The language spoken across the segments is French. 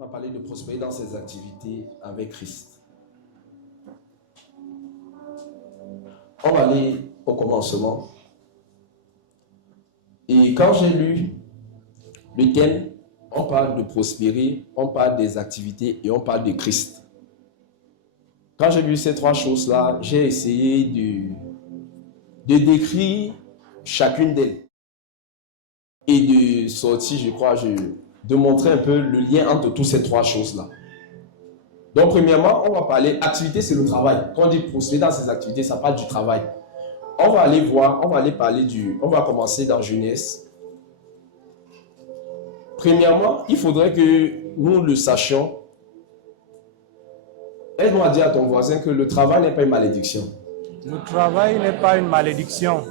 On va parler de prospérer dans ses activités avec Christ. On va aller au commencement. Et quand j'ai lu le thème, on parle de prospérer, on parle des activités et on parle de Christ. Quand j'ai lu ces trois choses-là, j'ai essayé de décrire chacune d'elles et de sortir, je crois, de montrer un peu le lien entre toutes ces trois choses-là. Donc, premièrement, on va parler, activité, c'est le travail. Quand on dit prospérer dans ses activités, ça parle du travail. On va aller voir, on va commencer dans Genèse. Premièrement, il faudrait que nous le sachions. Aide-moi à dire à ton voisin que le travail n'est pas une malédiction. Le travail n'est pas une malédiction.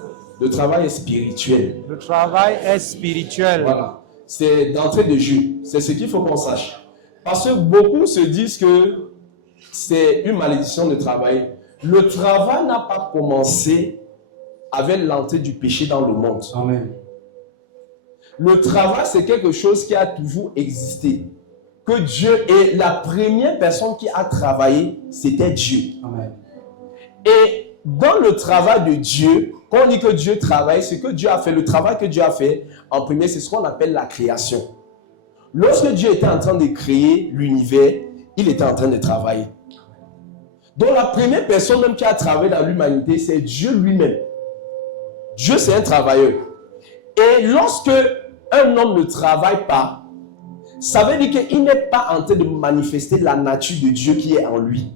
Le travail est spirituel. Le travail est spirituel. Voilà. C'est d'entrée de jeu. C'est ce qu'il faut qu'on sache. Parce que beaucoup se disent que c'est une malédiction de travailler. Le travail n'a pas commencé avec l'entrée du péché dans le monde. Amen. Le travail, c'est quelque chose qui a toujours existé. Que Dieu est la première personne qui a travaillé, c'était Dieu. Amen. Et dans le travail de Dieu, quand on dit que Dieu travaille, ce que Dieu a fait, le travail que Dieu a fait, en premier, c'est ce qu'on appelle la création. Lorsque Dieu était en train de créer l'univers, il était en train de travailler. Donc la première personne même qui a travaillé dans l'humanité, c'est Dieu lui-même. Dieu, c'est un travailleur. Et lorsque un homme ne travaille pas, ça veut dire qu'il n'est pas en train de manifester la nature de Dieu qui est en lui.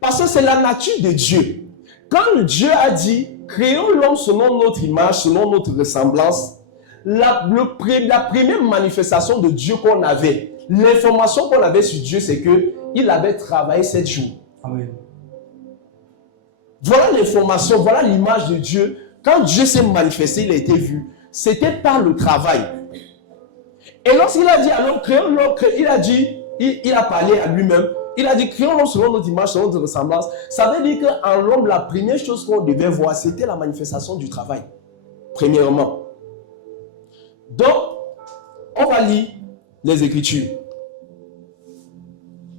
Parce que c'est la nature de Dieu. Quand Dieu a dit, créons l'homme selon notre image, selon notre ressemblance, la première manifestation de Dieu qu'on avait, l'information qu'on avait sur Dieu, c'est qu'il avait travaillé 7 jours. Amen. Voilà l'information, voilà l'image de Dieu. Quand Dieu s'est manifesté, il a été vu. C'était par le travail. Et lorsqu'il a dit, alors créons l'homme, il a parlé à lui-même. Il a dit, créons l'homme selon notre image, selon notre ressemblance. Ça veut dire qu'en l'homme, la première chose qu'on devait voir, c'était la manifestation du travail. Premièrement. Donc, on va lire les Écritures.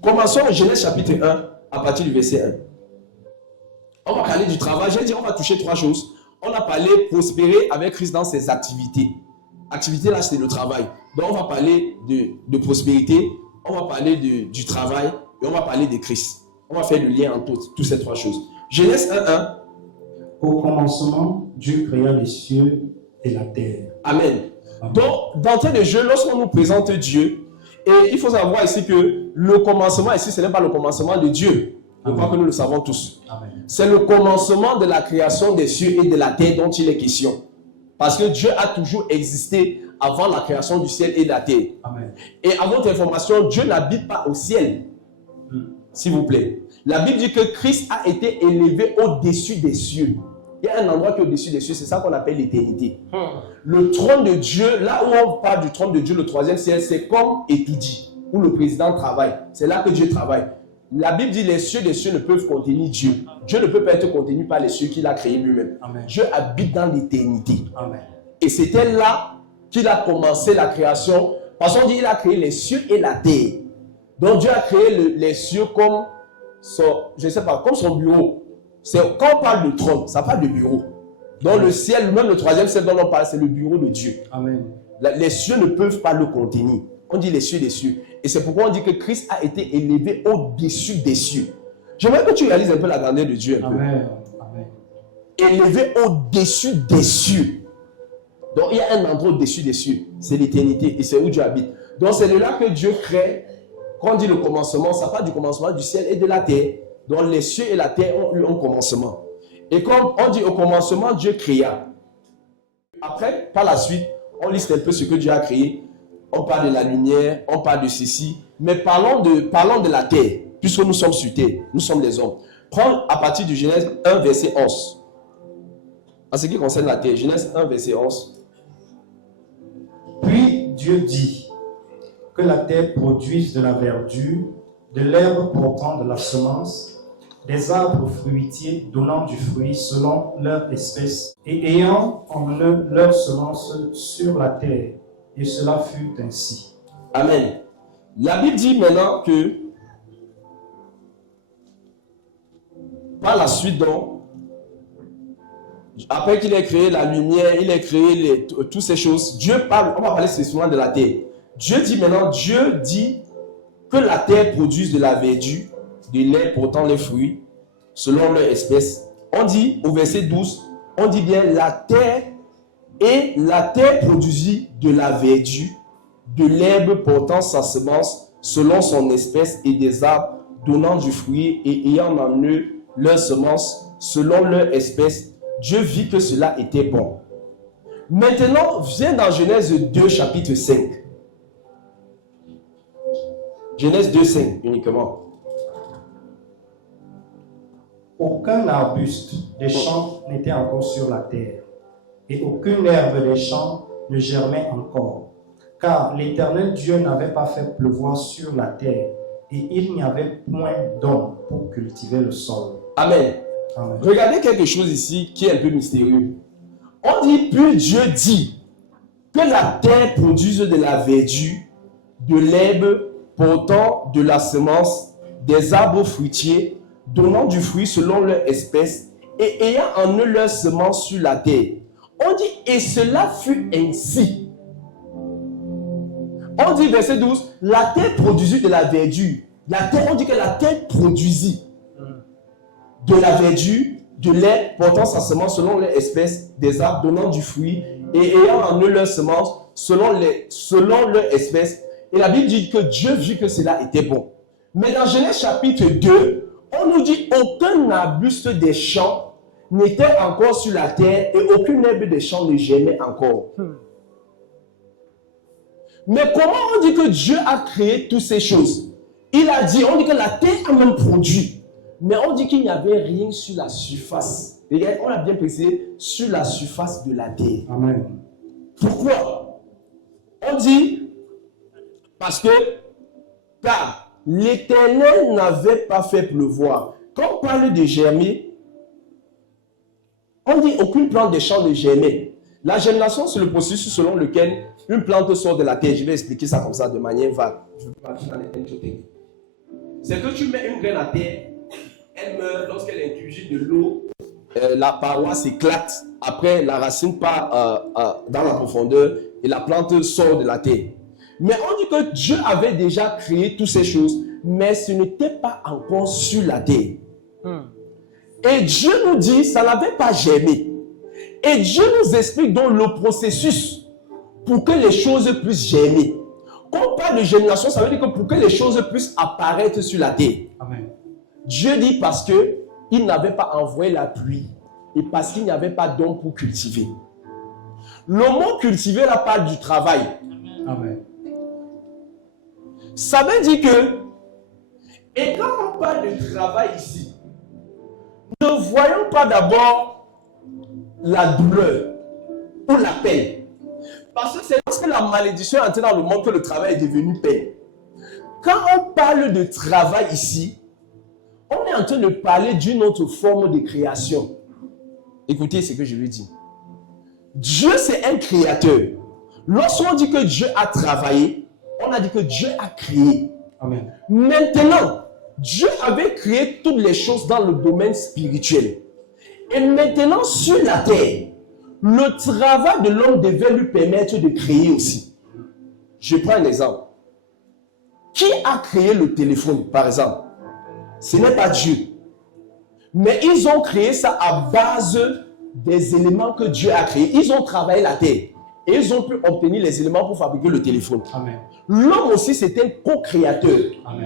Commençons en Genèse chapitre 1, à partir du verset 1. On va parler du travail. J'ai dit, on va toucher trois choses. On a parlé prospérer avec Christ dans ses activités. Activité, là, c'est le travail. Donc, on va parler de prospérité, on va parler du travail et on va parler de Christ. On va faire le lien entre toutes ces trois choses. Genèse 1:1. Au commencement, Dieu créa les cieux et la terre. Amen. Amen. Donc, d'entrée de jeu, lorsqu'on nous présente Dieu, et il faut savoir ici que le commencement ici, ce n'est pas le commencement de Dieu. Je crois que nous le savons tous. Amen. C'est le commencement de la création des cieux et de la terre dont il est question. Parce que Dieu a toujours existé avant la création du ciel et de la terre. Amen. Et à votre information, Dieu n'habite pas au ciel. S'il vous plaît. La Bible dit que Christ a été élevé au-dessus des cieux. Il y a un endroit qui est au-dessus des cieux, c'est ça qu'on appelle l'éternité. Le trône de Dieu, là où on parle du trône de Dieu, le troisième ciel, c'est comme étudie, où le président travaille. C'est là que Dieu travaille. La Bible dit les cieux des cieux ne peuvent contenir Dieu. Dieu ne peut pas être contenu par les cieux qu'il a créés lui-même. Amen. Dieu habite dans l'éternité. Amen. Et c'était là qu'il a commencé la création. Parce qu'on dit qu'il a créé les cieux et la terre. Donc Dieu a créé les cieux comme comme son bureau. Quand on parle de trône, ça parle de bureau. Donc le ciel, même le troisième ciel dont on parle, c'est le bureau de Dieu. Amen. Les cieux ne peuvent pas le contenir. On dit les cieux des cieux. Et c'est pourquoi on dit que Christ a été élevé au-dessus des cieux. J'aimerais que tu réalises un peu la grandeur de Dieu. Amen. Amen. Élevé au-dessus des cieux. Donc il y a un endroit au-dessus des cieux. C'est l'éternité et c'est où Dieu habite. Donc c'est de là que Dieu crée. Quand on dit le commencement, ça part du commencement du ciel et de la terre. Donc les cieux et la terre ont eu un commencement. Et comme on dit au commencement, Dieu créa. Après, par la suite, on liste un peu ce que Dieu a créé. On parle de la lumière, on parle de ceci. Mais parlons de la terre, puisque nous sommes sur terre, nous sommes les hommes. Prends à partir du Genèse 1, verset 11. En ce qui concerne la terre, Genèse 1, verset 11. Puis Dieu dit que la terre produise de la verdure, de l'herbe portant de la semence, des arbres fruitiers donnant du fruit selon leur espèce, et ayant en eux leur semence sur la terre. Et cela fut ainsi. Amen. La Bible dit maintenant que par la suite, donc, après qu'il ait créé la lumière, il a créé toutes ces choses, Dieu parle, on va parler spécifiquement de la terre. Dieu dit que la terre produise de la verdure, de l'herbe portant les fruits, selon leur espèce. On dit, au verset 12, on dit bien la terre produisit de la verdure, de l'herbe portant sa semence selon son espèce et des arbres donnant du fruit et ayant en eux leur semence selon leur espèce. Dieu vit que cela était bon. Maintenant, viens dans Genèse 2, chapitre 5. Genèse 2, 5 uniquement. Aucun arbuste des champs n'était encore sur la terre, et aucune herbe des champs ne germait encore, car l'Éternel Dieu n'avait pas fait pleuvoir sur la terre, et il n'y avait point d'homme pour cultiver le sol. Amen. Amen. Regardez quelque chose ici qui est un peu mystérieux. On dit, puis Dieu dit que la terre produise de la verdure, de l'herbe portant de la semence, des arbres fruitiers, donnant du fruit selon leur espèce, et ayant en eux leur semence sur la terre. On dit, et cela fut ainsi. On dit, verset 12, la terre produisit de la verdure. La terre, on dit que la terre produisit de la verdure, de l'herbe portant sa semence selon leur espèce, des arbres donnant du fruit, et ayant en eux leur semence selon leur espèce. Et la Bible dit que Dieu vit que cela était bon. Mais dans Genèse chapitre 2, on nous dit aucun arbuste des champs n'était encore sur la terre et aucune herbe des champs ne germait encore. Mais comment on dit que Dieu a créé toutes ces choses? Il a dit, on dit que la terre a même produit. Mais on dit qu'il n'y avait rien sur la surface. Regarde, on a bien précisé, sur la surface de la terre. Amen. Pourquoi? On dit, parce que, car l'Éternel n'avait pas fait pleuvoir. Quand on parle de germer, on dit aucune plante des champs ne germait. La germination, c'est le processus selon lequel une plante sort de la terre. Je vais expliquer ça comme ça de manière vague. Je ne veux pas partir dans les thèmes. C'est que tu mets une graine à terre, elle meurt lorsqu'elle ingurgite de l'eau, la paroi s'éclate, après la racine part dans la profondeur et la plante sort de la terre. Mais on dit que Dieu avait déjà créé toutes ces choses, mais ce n'était pas encore sur la terre. Et Dieu nous dit, ça n'avait pas germé. Et Dieu nous explique donc le processus pour que les choses puissent germer. Quand on parle de germination, ça veut dire que pour que les choses puissent apparaître sur la terre. Amen. Dieu dit parce qu'il n'avait pas envoyé la pluie et parce qu'il n'y avait pas d'homme pour cultiver. Le mot cultiver là parle du travail. Amen. Ça veut dire que, et quand on parle de travail ici, ne voyons pas d'abord la douleur ou la peine. Parce que c'est lorsque la malédiction est entrée dans le monde que le travail est devenu peine. Quand on parle de travail ici, on est en train de parler d'une autre forme de création. Écoutez ce que je veux dire. Dieu, c'est un créateur. Lorsqu'on dit que Dieu a travaillé, on a dit que Dieu a créé. Amen. Maintenant, Dieu avait créé toutes les choses dans le domaine spirituel. Et maintenant, sur la terre, le travail de l'homme devait lui permettre de créer aussi. Je prends un exemple. Qui a créé le téléphone, par exemple? Ce n'est pas Dieu. Mais ils ont créé ça à base des éléments que Dieu a créés. Ils ont travaillé la terre. Et ils ont pu obtenir les éléments pour fabriquer le téléphone. Amen. L'homme aussi, c'est un co-créateur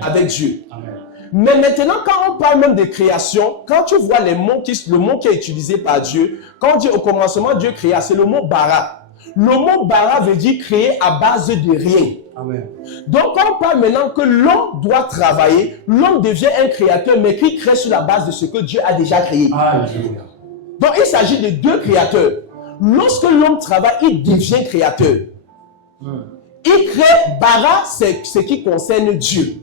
avec Dieu. Amen. Mais maintenant, quand on parle même de création, quand tu vois le mot qui est utilisé par Dieu, quand on dit au commencement Dieu créa, c'est le mot bara. Le mot bara veut dire créer à base de rien. Amen. Donc, quand on parle maintenant que l'homme doit travailler, l'homme devient un créateur, mais qui crée sur la base de ce que Dieu a déjà créé. Alléluia. Donc, il s'agit de deux créateurs. Lorsque l'homme travaille, il devient créateur. Il crée, bara, c'est ce qui concerne Dieu.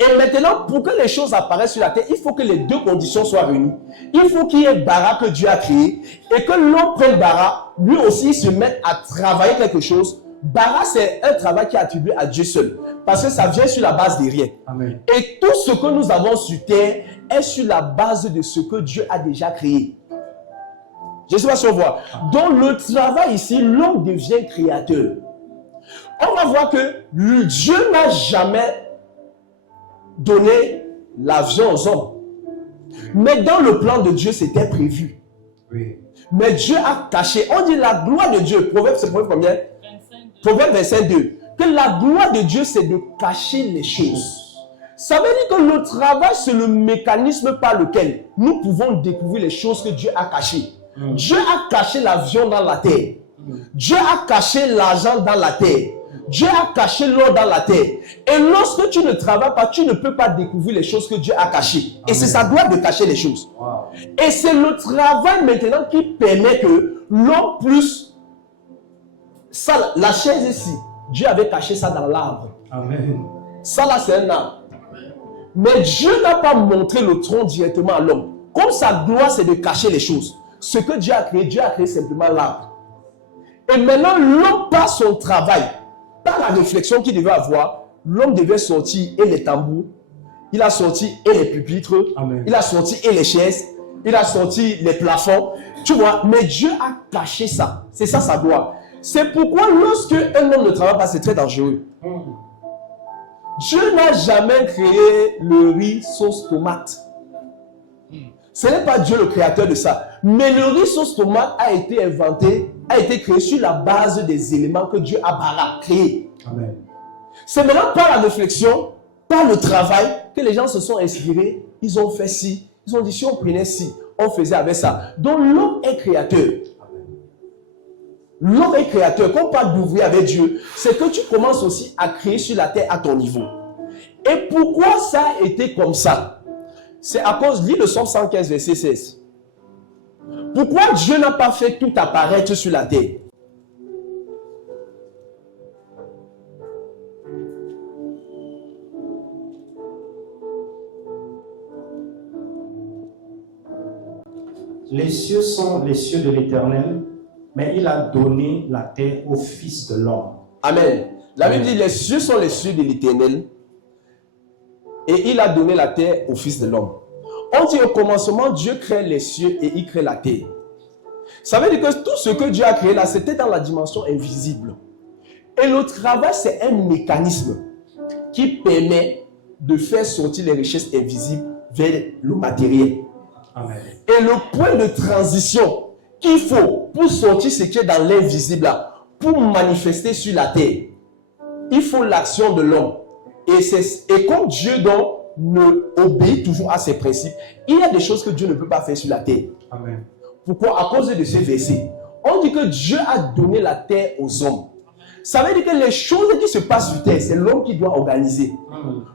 Et maintenant, pour que les choses apparaissent sur la terre, il faut que les deux conditions soient réunies. Il faut qu'il y ait bara que Dieu a créé et que l'homme prenne bara, lui aussi se mette à travailler quelque chose Bara, c'est un travail qui est attribué à Dieu seul. Parce que ça vient sur la base de rien. Amen. Et tout ce que nous avons sur terre est sur la base de ce que Dieu a déjà créé. Je ne sais pas si on voit. Dans le travail ici, l'homme devient créateur. On va voir que Dieu n'a jamais donné l'avion aux hommes. Mais dans le plan de Dieu, c'était prévu. Oui. Mais Dieu a caché. On dit la gloire de Dieu. Proverbe, c'est Proverbe combien? 25. Proverbe 25:2. Que la gloire de Dieu, c'est de cacher les choses. Ça veut dire que le travail, c'est le mécanisme par lequel nous pouvons découvrir les choses que Dieu a cachées. Dieu a caché l'avion dans la terre. Dieu a caché l'argent dans la terre. Dieu a caché l'or dans la terre. Et lorsque tu ne travailles pas, tu ne peux pas découvrir les choses que Dieu a cachées. Et c'est sa gloire de cacher les choses. Wow. Et c'est le travail maintenant qui permet que l'homme plus... Ça, la chaise ici, Dieu avait caché ça dans l'arbre. Amen. Ça là, c'est un arbre. Mais Dieu n'a pas montré le tronc directement à l'homme. Comme sa gloire, c'est de cacher les choses. Ce que Dieu a créé simplement l'arbre. Et maintenant, l'homme, par son travail, par la réflexion qu'il devait avoir, l'homme devait sortir et les tambours, il a sorti et les pupitres, Amen. il a sorti et les chaises, il a sorti les plafonds. Tu vois, mais Dieu a caché ça. C'est ça sa gloire. C'est pourquoi lorsque un homme ne travaille pas, c'est très dangereux. Dieu n'a jamais créé le riz sauce tomate. Ce n'est pas Dieu le créateur de ça. Mais le riz sauce tomate a été inventé, a été créé sur la base des éléments que Dieu a créés. Amen. C'est maintenant par la réflexion, par le travail, que les gens se sont inspirés. Ils ont fait ci. Ils ont dit, si on prenait ci, on faisait avec ça. Donc l'homme est créateur. L'homme est créateur. Quand on parle d'ouvrir avec Dieu, c'est que tu commences aussi à créer sur la terre à ton niveau. Et pourquoi ça a été comme ça? C'est à cause, lis le Psaume 115, verset 16. Pourquoi Dieu n'a pas fait tout apparaître sur la terre? Les cieux sont les cieux de l'Éternel, mais il a donné la terre au Fils de l'homme. Amen. La Bible dit, les cieux sont les cieux de l'Éternel, et il a donné la terre au Fils de l'homme. On dit au commencement, Dieu crée les cieux et il crée la terre. Ça veut dire que tout ce que Dieu a créé là, c'était dans la dimension invisible. Et le travail, c'est un mécanisme qui permet de faire sortir les richesses invisibles vers le matériel. Amen. Et le point de transition qu'il faut pour sortir ce qui est dans l'invisible là, pour manifester sur la terre, il faut l'action de l'homme. Et comme Dieu donc ne obéit toujours à ses principes, il y a des choses que Dieu ne peut pas faire sur la terre. Amen. Pourquoi? À cause de ces versets. On dit que Dieu a donné la terre aux hommes. Ça veut dire que les choses qui se passent sur terre, c'est l'homme qui doit organiser.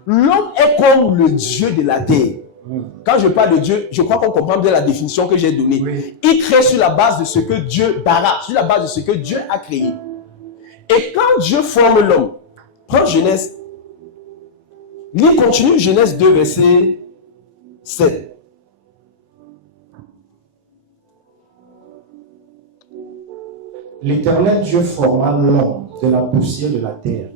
L'homme est comme le Dieu de la terre. Quand je parle de Dieu, je crois qu'on comprend bien la définition que j'ai donnée. Oui. Il crée sur la base de ce que Dieu bara, sur la base de ce que Dieu a créé. Et quand Dieu forme l'homme, prends Genèse, il continue Genèse 2, verset 7. L'Éternel Dieu forma l'homme de la poussière de la terre.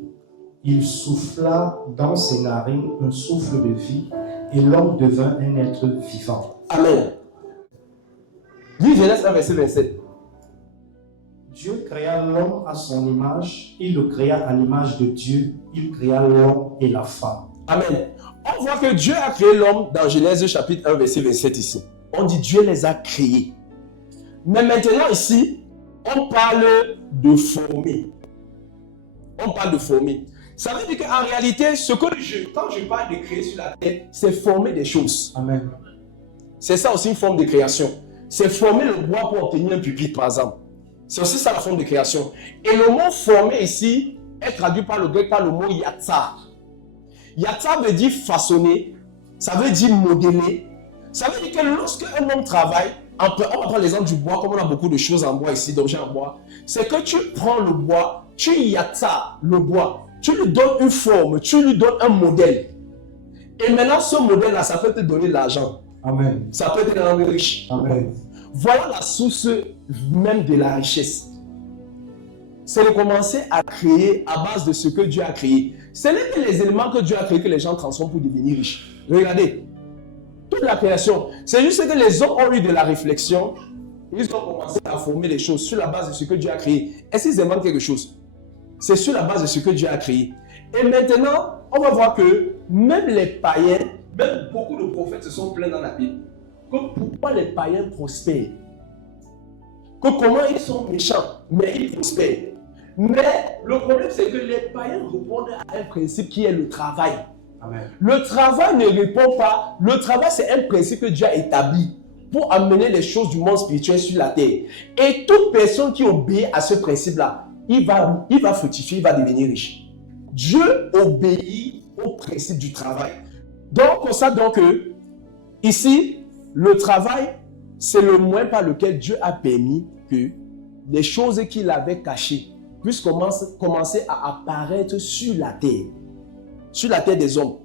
Il souffla dans ses narines un souffle de vie, et l'homme devint un être vivant. Amen. Lis Genèse 1, verset 27. Dieu créa l'homme à son image, il le créa à l'image de Dieu, il créa l'homme et la femme. Amen. On voit que Dieu a créé l'homme dans Genèse chapitre 1, verset 27 ici. On dit Dieu les a créés. Mais maintenant ici, on parle de former. On parle de former. Ça veut dire qu'en réalité, quand je parle de créer sur la terre, c'est former des choses. Amen. C'est ça aussi une forme de création. C'est former le bois pour obtenir un pupitre, par exemple. C'est aussi ça la forme de création. Et le mot former ici est traduit par le grec par le mot yatsar. Yatsar veut dire façonner, ça veut dire modeler. Ça veut dire que lorsque un homme travaille, on va prendre l'exemple du bois, comme on a beaucoup de choses en bois ici, d'objets en bois. C'est que tu prends le bois, tu yatsar le bois, tu lui donnes une forme, tu lui donnes un modèle. Et maintenant, ce modèle-là, ça peut te donner de l'argent. Amen. Ça peut te rendre riche. Amen. Voilà la source même de la richesse. c'est de commencer à créer à base de ce que Dieu a créé. Ce n'est que les éléments que Dieu a créés que les gens transforment pour devenir riches. Regardez, toute la création, c'est juste que les hommes ont eu de la réflexion, ils ont commencé à former les choses sur la base de ce que Dieu a créé. Est-ce qu'ils inventent quelque chose? C'est sur la base de ce que Dieu a créé. Et maintenant, on va voir que même les païens, même beaucoup de prophètes se sont plaints dans la Bible, que pourquoi les païens prospèrent, que comment ils sont méchants, mais ils prospèrent. Mais le problème, c'est que les païens répondent à un principe qui est le travail. Amen. Le travail ne répond pas. Le travail, c'est un principe que Dieu a établi pour amener les choses du monde spirituel sur la terre. Et toute personne qui obéit à ce principe-là, il va fructifier, il va devenir riche. Dieu obéit au principe du travail. Donc, on sait donc que ici, le travail, c'est le moyen par lequel Dieu a permis que les choses qu'il avait cachées puissent commencer à apparaître sur la terre des hommes.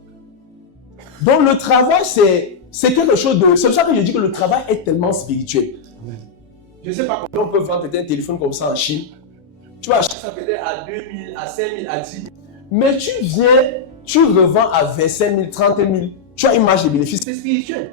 Donc le travail, c'est quelque chose de... C'est pour ça que je dis que le travail est tellement spirituel. Amen. Je ne sais pas combien on peut vendre un téléphone comme ça en Chine. Tu vas acheter ça peut-être à 2 000, à 5 000, à 10 000. Mais tu viens, tu revends à 25 000, 30 000. Tu as une marge de bénéfice, c'est spirituel.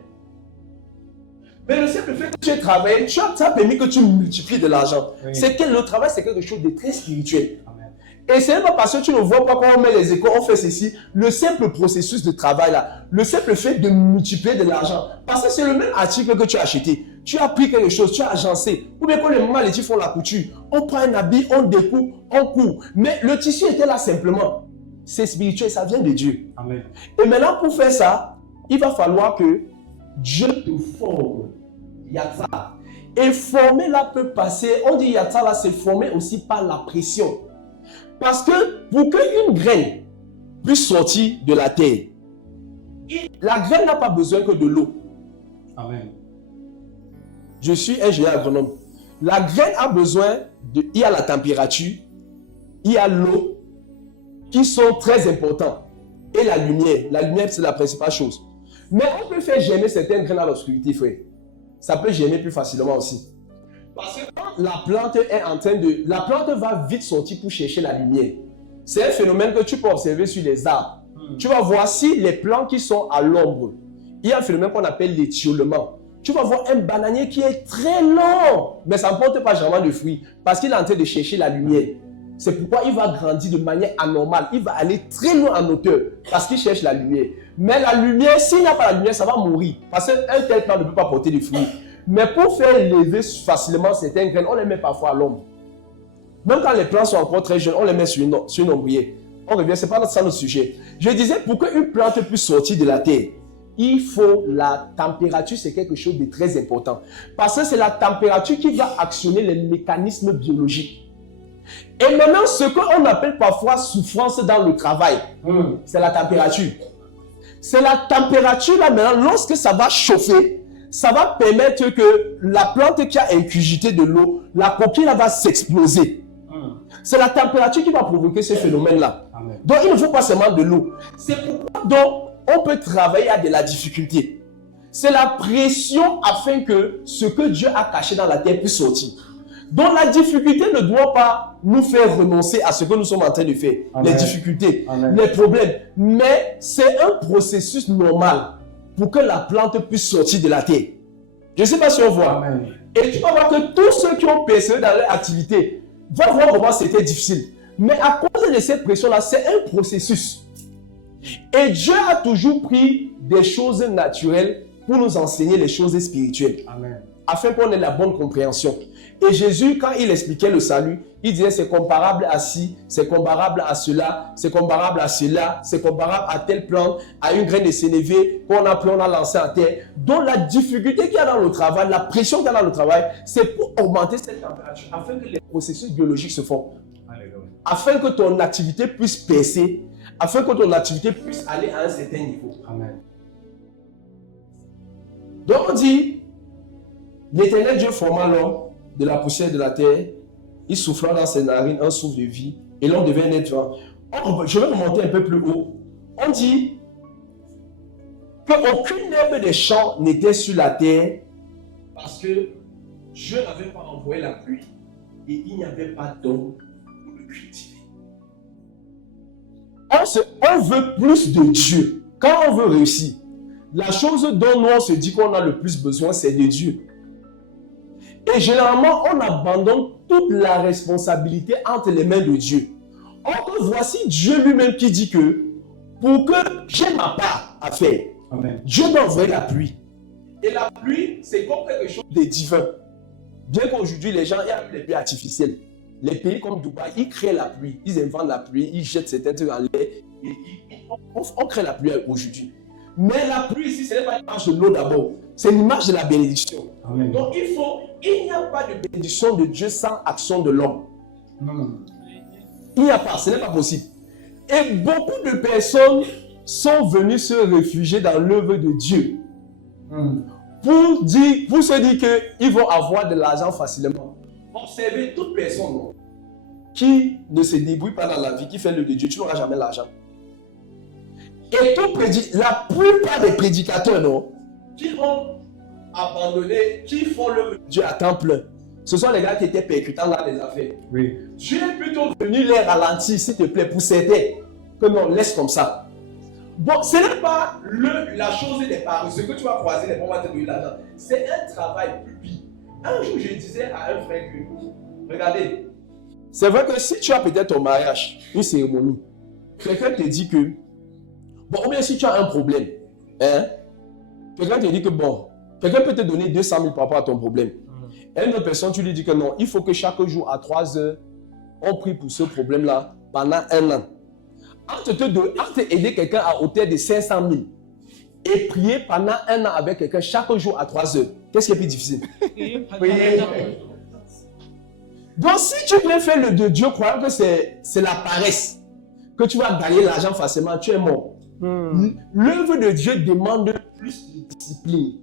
Mais le simple fait que tu aies travaillé, ça a permis que tu multiplies de l'argent. Oui. C'est que le travail, c'est quelque chose de très spirituel. Amen. Et ce n'est pas parce que tu ne vois pas quand on met les échos, on fait ceci. Le simple processus de travail là, le simple fait de multiplier de l'argent. Parce que c'est le même article que tu as acheté. Tu as pris quelque chose, tu as agencé. Ou bien quand les mamans les filles font la couture, on prend un habit, on découpe, on coud. Mais le tissu était là simplement. C'est spirituel, ça vient de Dieu. Amen. Et maintenant, pour faire ça, il va falloir que Dieu te forme. Yatsa. Et former là peut passer, on dit yatsa là, c'est former aussi par la pression. Parce que pour qu'une graine puisse sortir de la terre, la graine n'a pas besoin que de l'eau. Amen. Je suis ingénieur agronome. La graine a besoin il y a la température, il y a l'eau qui sont très importants. Et la lumière. La lumière, c'est la principale chose. Mais on peut faire germer certaines graines à l'obscurité, frère. Ça peut germer plus facilement aussi. Parce que quand la plante est en train de... La plante va vite sortir pour chercher la lumière. C'est un phénomène que tu peux observer sur les arbres. Tu vas voir si les plantes qui sont à l'ombre, il y a un phénomène qu'on appelle l'étiolement. Tu vas voir un bananier qui est très long, mais ça ne porte pas vraiment de fruits parce qu'il est en train de chercher la lumière. C'est pourquoi il va grandir de manière anormale. Il va aller très loin en hauteur parce qu'il cherche la lumière. Mais la lumière, s'il n'y a pas la lumière, ça va mourir. Parce qu'un tel plant ne peut pas porter de fruits. Mais pour faire lever facilement certaines graines, on les met parfois à l'ombre. Même quand les plants sont encore très jeunes, on les met sur une ombrière. On revient, ce n'est pas ça notre sujet. Je disais, pour qu'une plante puisse sortir de la terre, il faut la température, c'est quelque chose de très important. Parce que c'est la température qui va actionner les mécanismes biologiques. Et maintenant, ce qu'on appelle parfois souffrance dans le travail, c'est la température. C'est la température là maintenant, lorsque ça va chauffer, ça va permettre que la plante qui a incurgité de l'eau, la coquille là va s'exploser. C'est la température qui va provoquer ce phénomène-là. Donc, il ne faut pas seulement de l'eau. C'est pourquoi donc, on peut travailler à de la difficulté. C'est la pression afin que ce que Dieu a caché dans la terre puisse sortir. Donc, la difficulté ne doit pas nous faire renoncer à ce que nous sommes en train de faire. Amen. Les difficultés, Amen. Les problèmes. Mais c'est un processus normal pour que la plante puisse sortir de la terre. Je ne sais pas si on voit. Amen. Et tu vas voir que tous ceux qui ont persévéré dans leur activité vont voir comment c'était difficile. Mais à cause de cette pression-là, c'est un processus. Et Dieu a toujours pris des choses naturelles pour nous enseigner les choses spirituelles. Amen. Afin qu'on ait la bonne compréhension. Et Jésus, quand il expliquait le salut, il disait c'est comparable à ci, c'est comparable à cela, c'est comparable à cela, c'est comparable à telle plante, à une graine de sénévé qu'on a pris, on a lancé en terre. Donc la difficulté qu'il y a dans le travail, la pression qu'il y a dans le travail, c'est pour augmenter cette température, afin que les processus biologiques se font. Afin que ton activité puisse percer, afin que ton activité puisse aller à un certain niveau. Amen. Donc on dit, l'Éternel Dieu forma l'homme de la poussière de la terre, il souffla dans ses narines un souffle de vie, et l'homme devait naître vivant. Je vais remonter un peu plus haut. On dit qu'aucune herbe des champs n'était sur la terre parce que Dieu n'avait pas envoyé la pluie et il n'y avait pas d'homme cultiver. On veut plus de Dieu. Quand on veut réussir, la chose dont nous on se dit qu'on a le plus besoin, c'est de Dieu. Et généralement, on abandonne toute la responsabilité entre les mains de Dieu. Or, voici Dieu lui-même qui dit que pour que j'ai ma part à faire, Amen. Dieu doit envoyer la pluie. Et la pluie, c'est comme quelque chose de divin. Bien qu'aujourd'hui, les gens, il y a les pluies artificielles. Les pays comme Dubaï, ils créent la pluie. Ils inventent la pluie, ils jettent certains trucs en l'air. On crée la pluie aujourd'hui. Mais la pluie ici, ce n'est pas une image de l'eau d'abord. C'est une image de la bénédiction. Amen. Donc il n'y a pas de bénédiction de Dieu sans action de l'homme. Il n'y a pas, ce n'est pas possible. Et beaucoup de personnes sont venues se réfugier dans l'œuvre de Dieu pour se dire qu'ils vont avoir de l'argent facilement. Observez toute personne qui ne se débrouille pas dans la vie, qui fait l'œuvre de Dieu, tu n'auras jamais l'argent. Et la plupart des prédicateurs qui ont abandonné, qui font l'œuvre de Dieu à temps plein, ce sont les gars qui étaient percutants dans les affaires. Oui. Dieu est plutôt venu les ralentir, s'il te plaît, pour s'aider, que non, laisse comme ça. Bon, ce n'est pas la chose des paresseux que tu vas croiser, les bons va te donner l'argent. C'est un travail plus pire. Un jour, je disais à un frère que, regardez, c'est vrai que si tu as peut-être ton mariage, une cérémonie, quelqu'un te dit que, bon, ou bien si tu as un problème, quelqu'un te dit que, bon, quelqu'un peut te donner 200 000 par rapport à ton problème. Et une autre personne, tu lui dis que non, il faut que chaque jour à 3 heures, on prie pour ce problème-là pendant 1 an. Entre aider quelqu'un à hauteur de 500 000 et prier pendant 1 an avec quelqu'un chaque jour à 3 heures, qu'est-ce qui est plus difficile? Donc, si tu viens faire le de Dieu, croyant que c'est la paresse, que tu vas gagner l'argent facilement, tu es mort. L'œuvre de Dieu demande plus de discipline.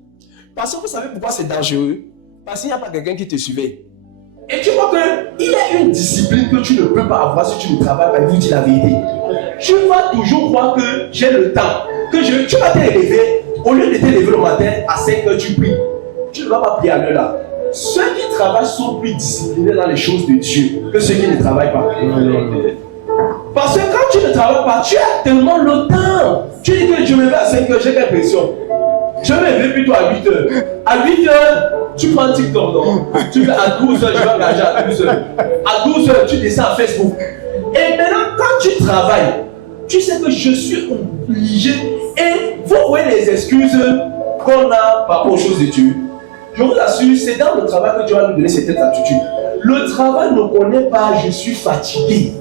Parce que vous savez pourquoi c'est dangereux? Parce qu'il n'y a pas quelqu'un qui te suivait. Et tu vois qu'il y a une discipline que tu ne peux pas avoir si tu ne travailles pas et vous dis la vérité. Tu vas toujours croire que j'ai le temps. Tu vas te lever, au lieu de te lever le matin à 5 heures, tu pries. Tu ne vas pas prier à l'heure là. Ceux qui travaillent sont plus disciplinés dans les choses de Dieu que ceux qui ne travaillent pas. Parce que quand tu ne travailles pas, tu as tellement le temps. Tu dis que je me lève à 5 heures, j'ai quelle pression? Je me lève plutôt à 8 heures. À 8 heures, tu prends TikTok, non? Tu fais à 12 heures, je vais engager à 12 heures. À 12 heures, tu descends à Facebook. Et maintenant, quand tu travailles, tu sais que je suis obligé. Et vous voyez les excuses qu'on a par rapport aux choses de Dieu. Je vous assure, c'est dans le travail que Dieu va nous donner cette attitude. Le travail ne connaît pas je suis fatigué.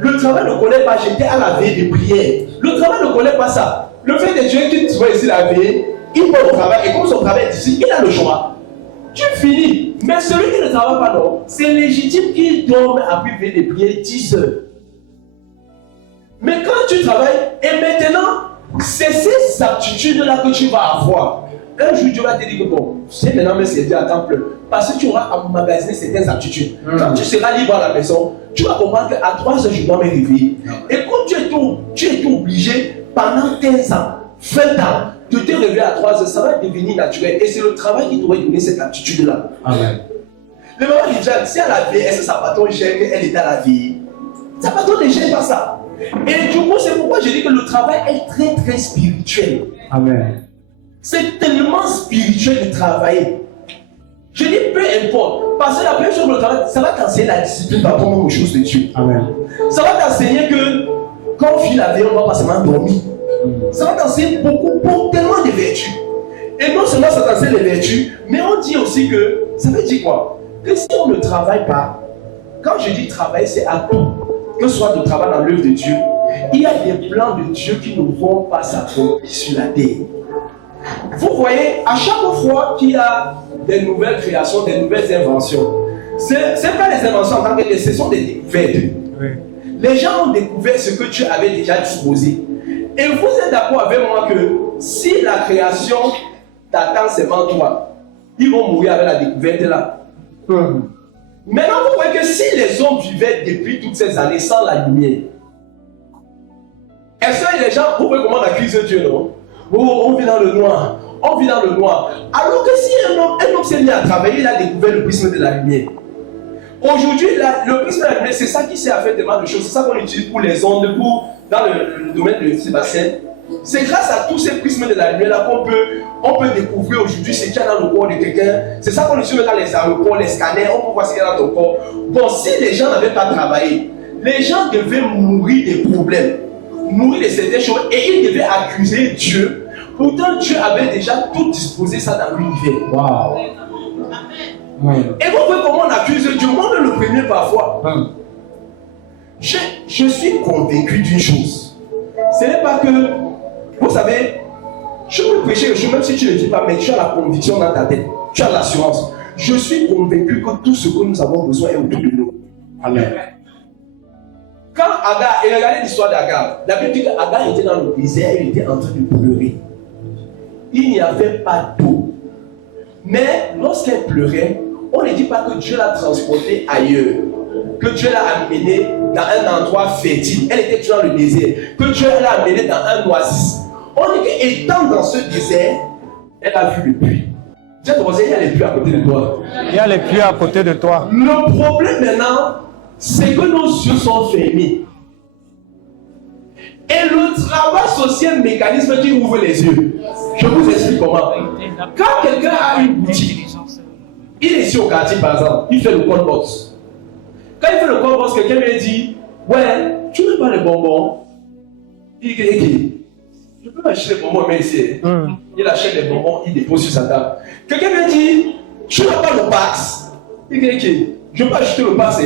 Le travail ne connaît pas j'étais à la veille de prière. Le travail ne connaît pas ça. Le fait de Dieu qui te voit ici la veille, il va au travail et comme son travail est ici, il a le choix. Tu finis. Mais celui qui ne travaille pas, non, c'est légitime qu'il dorme après veille de prière 10 heures. Mais quand tu travailles, et maintenant, c'est ces aptitudes-là que tu vas avoir. Un jour, Dieu va te dire que bon, c'est maintenant me servir à temps plein. Parce que tu auras emmagasiné certaines aptitudes. Quand tu seras libre à la maison, tu vas comprendre qu'à 3 heures, je dois me réveiller. Et comme tu es obligé pendant 15 ans, 20 ans, de te réveiller à 3 heures, ça va devenir naturel. Et c'est le travail qui doit donner cette aptitude-là. Amen. Le moment où si à la vie, est-ce que sa patronne gère qu'elle est à la vie? Sa patronne ne gère pas ça. Et du coup, c'est pourquoi je dis que le travail est très très spirituel. Amen. C'est tellement spirituel de travailler. Je dis peu importe. Parce que la première chose de le travail, ça va t'enseigner la discipline par rapport aux choses de Dieu. Amen. Ça va t'enseigner que quand on finit la veille, on ne va pas seulement dormir. Ça va t'enseigner beaucoup, tellement de vertus. Et non seulement ça t'enseigne les vertus, mais on dit aussi que, ça veut dire quoi? Que si on ne travaille pas, quand je dis travailler, c'est à tout. Que ce soit de travail dans l'œuvre de Dieu, il y a des plans de Dieu qui ne vont pas s'accomplir sur la terre. Vous voyez, à chaque fois qu'il y a des nouvelles créations, des nouvelles inventions, ce n'est pas les inventions en tant que telles, ce sont des découvertes. Oui. Les gens ont découvert ce que Dieu avait déjà disposé. Et vous êtes d'accord avec moi que si la création t'attend seulement toi, ils vont mourir avec la découverte là. Maintenant, vous voyez que si les hommes vivaient depuis toutes ces années sans la lumière, est-ce que les gens, vous voyez comment on accuse Dieu, non? Oh, on vit dans le noir, on vit dans le noir. Alors que si un homme s'est mis à travailler, il a découvert le prisme de la lumière. Aujourd'hui, le prisme de la lumière, c'est ça qui sert à faire tellement de choses. C'est ça qu'on utilise pour les ondes, dans le domaine de Sébastien. C'est grâce à tous ces prismes de la lumière-là qu'on peut découvrir aujourd'hui ce qu'il y a dans le corps de quelqu'un. C'est ça qu'on utilise dans les aéroports, les scanners, on peut voir ce qu'il y a dans ton corps. Bon, si les gens n'avaient pas travaillé, les gens devaient mourir des problèmes, mourir de certaines choses, et ils devaient accuser Dieu. Pourtant, Dieu avait déjà tout disposé ça dans l'univers. Wow. Et vous voyez comment on accuse Dieu. Moi, le premier parfois. Je suis convaincu d'une chose. Ce n'est pas que, vous savez, je peux prêcher quelque chose, même si tu ne le dis pas, mais tu as la conviction dans ta tête. Tu as l'assurance. Je suis convaincu que tout ce que nous avons besoin est autour de nous. Amen. Quand Agar, et regardez l'histoire d'Agar, la Bible dit qu'Agar était dans le désert, il était en train de pleurer. Il n'y avait pas d'eau. Mais lorsqu'elle pleurait, on ne dit pas que Dieu l'a transportée ailleurs, que Dieu l'a amenée dans un endroit fertile. Elle était toujours dans le désert. Que Dieu l'a amenée dans un oasis. On dit qu'étant dans ce désert, elle a vu le puits. Dieu te dit, il y a les puits à côté de toi. Il y a les puits à côté de toi. Le problème maintenant, c'est que nos yeux sont fermés. Et le travail social, le mécanisme qui ouvre les yeux. Je vous explique comment. Quand quelqu'un a une boutique, il est ici au quartier par exemple, il fait le call box. Quand il fait le call box, quelqu'un lui dit, ouais, tu veux pas les bonbons? Il dit, ok, je peux m'acheter les bonbons, mais ici. Il achète les bonbons, il dépose sur sa table. Quelqu'un lui dit, tu n'as pas le pax? Il dit, ok, je peux acheter le pax.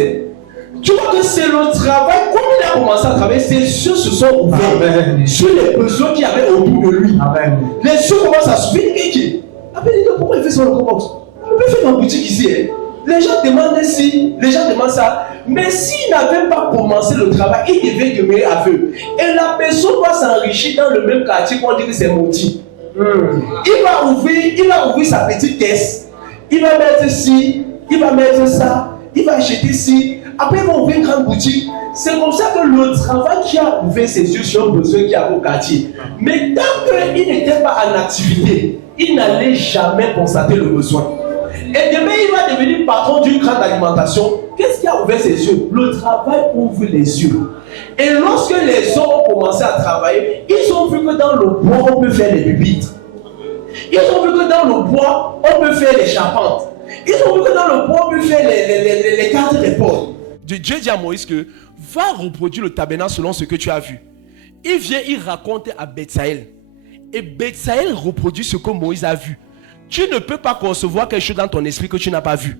Tu vois que c'est le travail, comme il a commencé à travailler, ses yeux se sont ouverts sur les besoins qu'il y avait autour de lui. Amen. Les yeux commencent à s'ouvrir. Après, il dit, pourquoi il fait ça dans le box? Je peux faire ma boutique ici. Hein. Les gens demandent ci, les gens demandent ça. Mais s'il n'avait pas commencé le travail, il devait demeurer aveugle. Et la personne va s'enrichir dans le même quartier qu'on dit que c'est maudit. Il va ouvrir sa petite caisse. Il va mettre ci, il va mettre ça, il va acheter ci. Après, il va ouvrir une grande boutique. C'est comme ça que le travail qui a ouvert ses yeux sur un besoin qu'il y a au quartier. Mais tant qu'il n'était pas en activité, il n'allait jamais constater le besoin. Et demain, il va devenir patron d'une grande alimentation. Qu'est-ce qui a ouvert ses yeux? Le travail ouvre les yeux. Et lorsque les hommes ont commencé à travailler, ils ont vu que dans le bois, on peut faire les pupitres. Ils ont vu que dans le bois, on peut faire les charpentes. Ils ont vu que dans le bois, on peut faire les cartes de porte. Dieu dit à Moïse que va reproduire le tabernacle selon ce que tu as vu. Il vient, il raconte à Bethsaël. Et Bethsaël reproduit ce que Moïse a vu. Tu ne peux pas concevoir quelque chose dans ton esprit que tu n'as pas vu.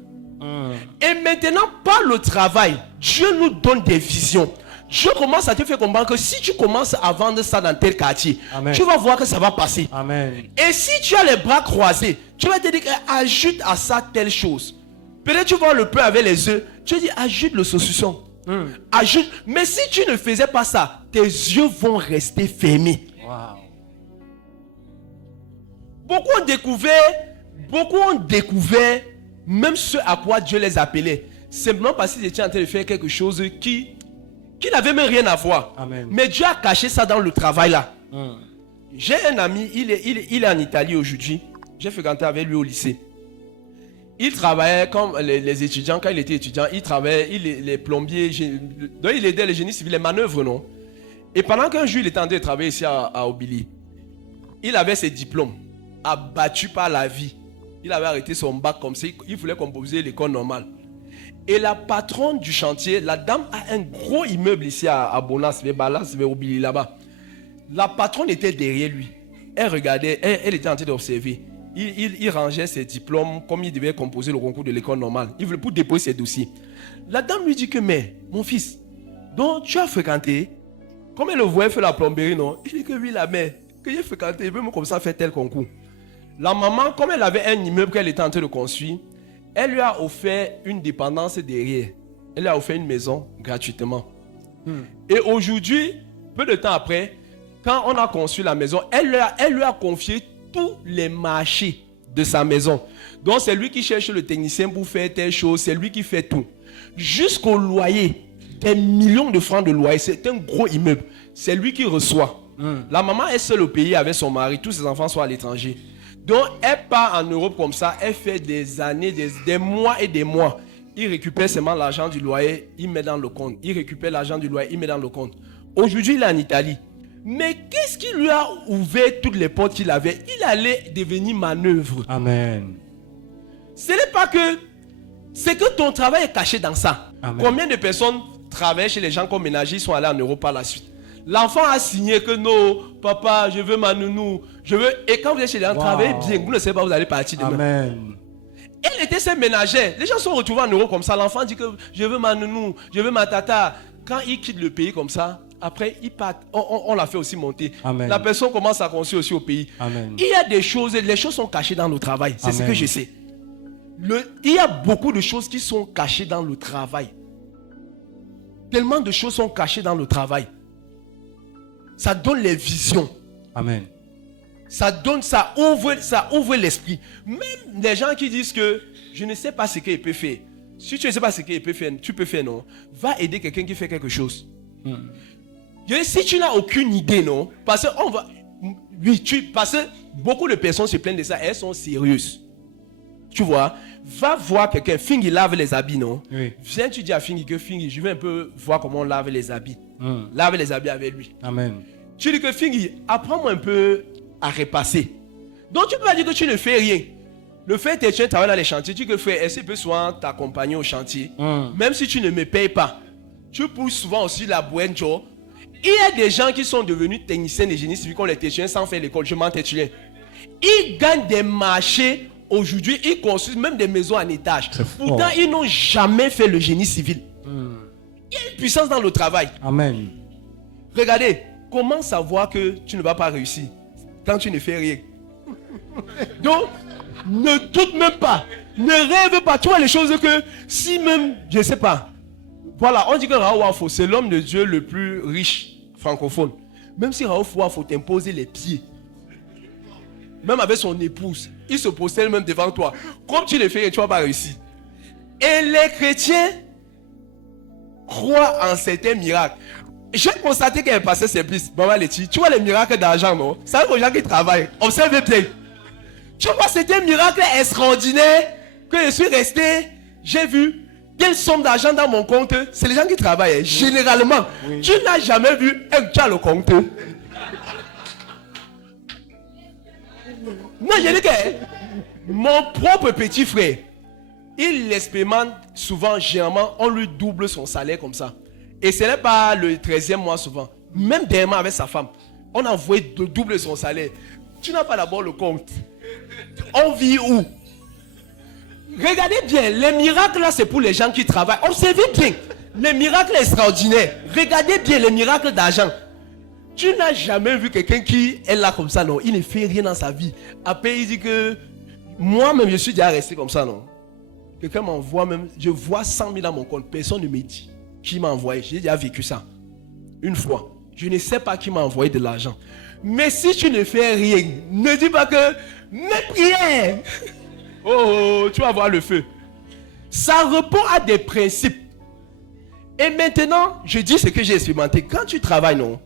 Et maintenant, par le travail, Dieu nous donne des visions. Dieu commence à te faire comprendre que si tu commences à vendre ça dans tel quartier, Amen. Tu vas voir que ça va passer. Amen. Et si tu as les bras croisés, tu vas te dire ajoute à ça telle chose. Peut-être tu vois le pain avec les œufs, tu dis ajoute le saucisson. Ajoute. Mais si tu ne faisais pas ça, tes yeux vont rester fermés. Wow. Beaucoup ont découvert même ce à quoi Dieu les appelait. Simplement parce qu'ils étaient en train de faire quelque chose qui n'avait même rien à voir. Amen. Mais Dieu a caché ça dans le travail là. J'ai un ami, il est en Italie aujourd'hui. J'ai fréquenté avec lui au lycée. Il travaillait comme les étudiants, quand il était étudiant, il travaillait, les plombiers, donc il aidait les génies civils, les manœuvres, non? Et pendant qu'un jour il était en train de travailler ici à Obili, il avait ses diplômes, abattu par la vie. Il avait arrêté son bac comme ça, il voulait composer l'école normale. Et la patronne du chantier, la dame a un gros immeuble ici à Bonas, vers Obili là-bas. La patronne était derrière lui. Elle regardait, elle était en train d'observer. Il rangeait ses diplômes comme il devait composer le concours de l'école normale. Il voulait pour déposer ses dossiers. La dame lui dit que, mais, mon fils, donc tu as fréquenté, comme elle le voyait faire la plomberie, non? Il dit que oui, la mère, que j'ai fréquenté, il veut me comme ça faire tel concours. La maman, comme elle avait un immeuble qu'elle était en train de construire, elle lui a offert une dépendance derrière. Elle lui a offert une maison gratuitement. Et aujourd'hui, peu de temps après, quand on a construit la maison, elle lui a confié tous les marchés de sa maison. Donc c'est lui qui cherche le technicien pour faire telle chose, c'est lui qui fait tout. Jusqu'au loyer, des millions de francs de loyer, c'est un gros immeuble. C'est lui qui reçoit. La maman est seule au pays avec son mari, tous ses enfants sont à l'étranger. Donc elle part en Europe comme ça, elle fait des années, des mois et des mois. il récupère seulement l'argent du loyer, il met dans le compte. Il récupère l'argent du loyer, il met dans le compte. Aujourd'hui, il est en Italie. Mais qu'est-ce qui lui a ouvert toutes les portes qu'il avait? Il allait devenir manœuvre. Amen. Ce n'est pas que... C'est que ton travail est caché dans ça. Amen. Combien de personnes travaillent chez les gens comme ménagers sont allés en Europe par la suite? L'enfant a signé que non, papa, je veux ma nounou. Je veux... Et quand vous êtes chez les gens, travaillez bien. Vous ne savez pas, vous allez partir demain. Amen. Elle était cette ménagère. Les gens sont retrouvés en Europe comme ça. L'enfant dit que je veux ma nounou, je veux ma tata. Quand il quitte le pays comme ça, après, il part. On l'a fait aussi monter. Amen. La personne commence à construire aussi au pays. Amen. Il y a des choses, les choses sont cachées dans le travail. C'est ce Amen. que je sais. Il y a beaucoup de choses qui sont cachées dans le travail. Tellement de choses sont cachées dans le travail. Ça donne les visions. Amen. Ça ouvre l'esprit. Même les gens qui disent que je ne sais pas ce qu'il peut faire. Si tu ne sais pas ce qu'il peut faire, tu peux faire, non. Va aider quelqu'un qui fait quelque chose. Si tu n'as aucune idée, non. Parce que beaucoup de personnes se plaignent de ça. Elles sont sérieuses. Tu vois, va voir quelqu'un. Fingy lave les habits, non. Oui. Viens, tu dis à Fingy que Fingy, je vais un peu voir comment on lave les habits. Lave les habits avec lui. Amen. Tu dis que Fingy, apprends-moi un peu à repasser. Donc tu peux pas dire que tu ne fais rien. Le fait que tu travailles dans les chantiers, tu peux faire, est-ce que peut souvent t'accompagner au chantier, même si tu ne me payes pas. Tu pousses souvent aussi la boîte, Joe. Il y a des gens qui sont devenus techniciens de génie civil comme les techniciens sans faire l'école. Je m'en têtulais. Ils gagnent des marchés aujourd'hui, ils construisent même des maisons en étage. Pourtant, ils n'ont jamais fait le génie civil. Il y a une puissance dans le travail. Amen. Regardez, comment savoir que tu ne vas pas réussir quand tu ne fais rien? Donc, ne doute même pas. Ne rêve pas. Tu vois les choses que si même, je ne sais pas. Voilà, on dit que Raoul Wafo, c'est l'homme de Dieu le plus riche francophone. Même si Raoul Wafo t'imposer les pieds, même avec son épouse, il se postelle même devant toi. Comme tu le fais, tu ne vas pas réussir. Et les chrétiens croient en certains miracles. J'ai constaté qu'elle passait ses pistes. Maman Letty, tu vois les miracles d'argent, non? Ça veut dire aux gens qui travaillent. Observez bien. Tu vois, c'était un miracle extraordinaire que je suis resté. J'ai vu quelle somme d'argent dans mon compte. C'est les gens qui travaillent. Généralement, tu n'as jamais vu un gars le compte. Non, je dis que mon propre petit frère, il expérimente souvent, généralement, on lui double son salaire comme ça. Et ce n'est pas le 13e mois souvent. Même dernièrement avec sa femme, on a envoyé de double son salaire. Tu n'as pas d'abord le compte. On vit où? Regardez bien, les miracles là, c'est pour les gens qui travaillent. Observez bien, les miracles extraordinaires. Regardez bien les miracles d'argent. Tu n'as jamais vu quelqu'un qui est là comme ça, non? Il ne fait rien dans sa vie. Après, il dit que moi-même, je suis déjà resté comme ça, non? Quelqu'un m'envoie même, je vois 100 000 dans mon compte. Personne ne me dit qui m'a envoyé. J'ai déjà vécu ça. Une fois. Je ne sais pas qui m'a envoyé de l'argent. Mais si tu ne fais rien, ne dis pas que mes prières. Oh, tu vas voir le feu. Ça répond à des principes. Et maintenant, je dis ce que j'ai expérimenté. Quand tu travailles, non,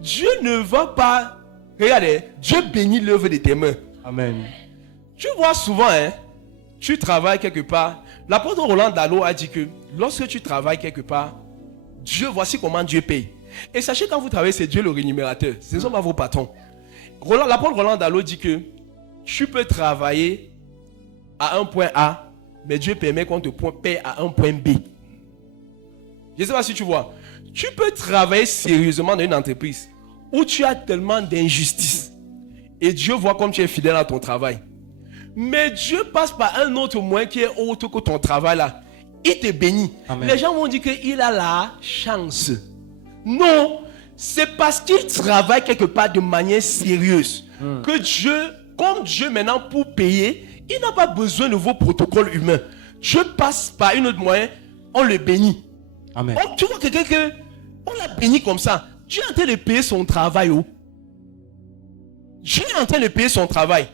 Dieu ne va pas... Regardez, Dieu bénit l'œuvre de tes mains. Amen. Tu vois souvent, hein, tu travailles quelque part. L'apôtre Roland Dallot a dit que lorsque tu travailles quelque part, Dieu, voici comment Dieu paye. Et sachez, quand vous travaillez, c'est Dieu le rémunérateur. Ce ne sont pas vos patrons. L'apôtre Roland Dallot dit que tu peux travailler à un point A, mais Dieu permet qu'on te paye à un point B. Je ne sais pas si tu vois. Tu peux travailler sérieusement dans une entreprise où tu as tellement d'injustice. Et Dieu voit comme tu es fidèle à ton travail. Mais Dieu passe par un autre moyen qui est autre que ton travail là. Il te bénit. Amen. Les gens vont dire qu'il a la chance. Non, c'est parce qu'il travaille quelque part de manière sérieuse que Dieu, comme Dieu maintenant pour payer, il n'a pas besoin de vos protocoles humains. Dieu passe par une autre moyen, on le bénit. Amen. Oh, tu vois quelqu'un que on l'a béni comme ça. Dieu est en train de payer son travail. Oh. Dieu est en train de payer son travail.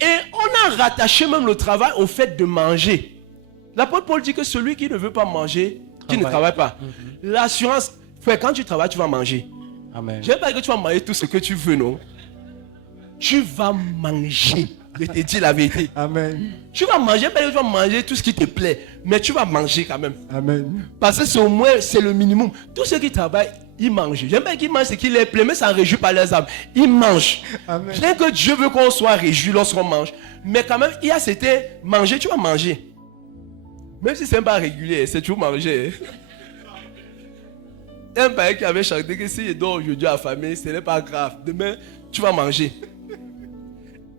Et on a rattaché même le travail au fait de manger. L'apôtre Paul dit que celui qui ne veut pas manger, qui ne travaille pas. L'assurance, frère, quand tu travailles, tu vas manger. Amen. Je ne veux pas dire que tu vas manger tout ce que tu veux, non. Tu vas manger. Je te dis la vérité. Amen. Tu vas manger, tu vas manger tout ce qui te plaît. Mais tu vas manger quand même. Amen. Parce que c'est au moins, c'est le minimum. Tous ceux qui travaillent, ils mangent. J'aime bien qu'ils mangent ce qui les plaît, mais ça ne réjouit pas leurs âmes. Ils mangent. Amen. Bien que Dieu veut qu'on soit réjoui lorsqu'on mange. Mais quand même, il y a c'était manger, tu vas manger. Même si ce n'est pas régulier, c'est toujours manger. Un païen qui avait chanté que si il dort aujourd'hui affamé, ce n'est pas grave. Demain, tu vas manger.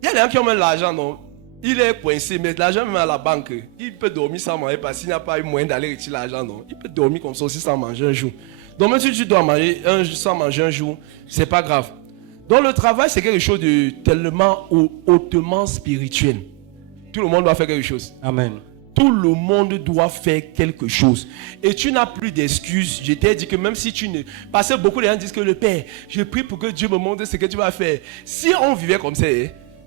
Il y a des gens qui ont même l'argent, non? Il est coincé, mais l'argent même à la banque. Il peut dormir sans manger parce qu'il n'a pas eu moyen d'aller retirer l'argent, non? Il peut dormir comme ça aussi sans manger un jour. Donc même si tu dois manger sans manger un jour, c'est pas grave. Donc le travail, c'est quelque chose de tellement hautement spirituel. Tout le monde doit faire quelque chose. Amen. Tout le monde doit faire quelque chose. Et tu n'as plus d'excuses. Je t'ai dit que même si tu ne... Parce que beaucoup de gens disent que le Père, je prie pour que Dieu me montre ce que tu vas faire. Si on vivait comme ça,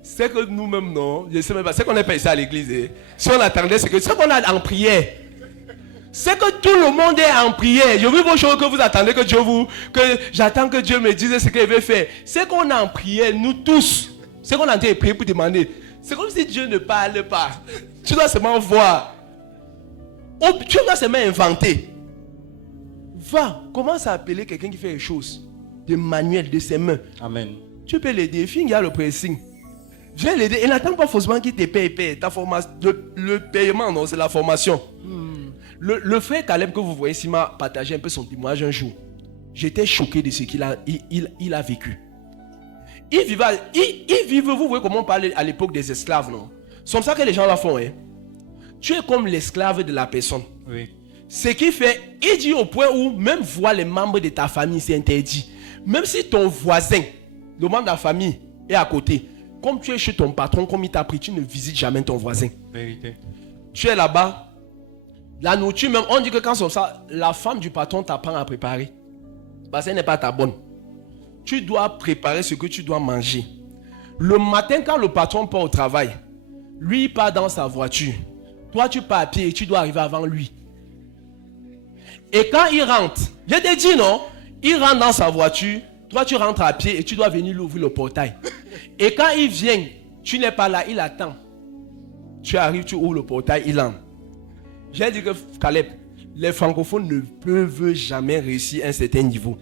c'est que nous-mêmes, non. Je ne sais même pas. C'est qu'on n'est pas ici à l'église. Si on attendait, c'est qu'on a en prière. C'est que tout le monde est en prière. Je veux vos choses que vous attendez que Dieu vous... Que j'attends que Dieu me dise ce qu'il veut faire. C'est qu'on est en prière, nous tous. C'est qu'on est en train de prier pour demander. C'est comme si Dieu ne parle pas. Tu dois seulement voir. Tu dois seulement inventer. Va, commence à appeler quelqu'un qui fait les choses. De manuel, de ses mains. Amen. Tu peux l'aider. Il y a le pressing. Viens l'aider. Et n'attends pas forcément qu'il te paye. Ta formation, le paiement, non, c'est la formation. Le frère Caleb que vous voyez ici m'a partagé un peu son témoignage un jour. J'étais choqué de ce qu'il a vécu. Il vivait, vous voyez comment on parlait à l'époque des esclaves, non? C'est comme ça que les gens la font, hein. Tu es comme l'esclave de la personne. Oui. Ce qui fait, il dit au point où même voir les membres de ta famille, c'est interdit. Même si ton voisin, le membre de la famille, est à côté, comme tu es chez ton patron, comme il t'a pris, tu ne visites jamais ton voisin. Vérité. Tu es là-bas, la nourriture même, on dit que quand c'est ça, la femme du patron t'apprend à préparer. Parce qu'elle n'est pas ta bonne. Tu dois préparer ce que tu dois manger. Le matin, quand le patron part au travail, lui il part dans sa voiture. Toi, tu pars à pied et tu dois arriver avant lui. Et quand il rentre, je te dis non, il rentre dans sa voiture, toi tu rentres à pied et tu dois venir lui ouvrir le portail. Et quand il vient, tu n'es pas là, il attend. Tu arrives, tu ouvres le portail, il entre. J'ai dit que Caleb, les francophones ne peuvent jamais réussir à un certain niveau.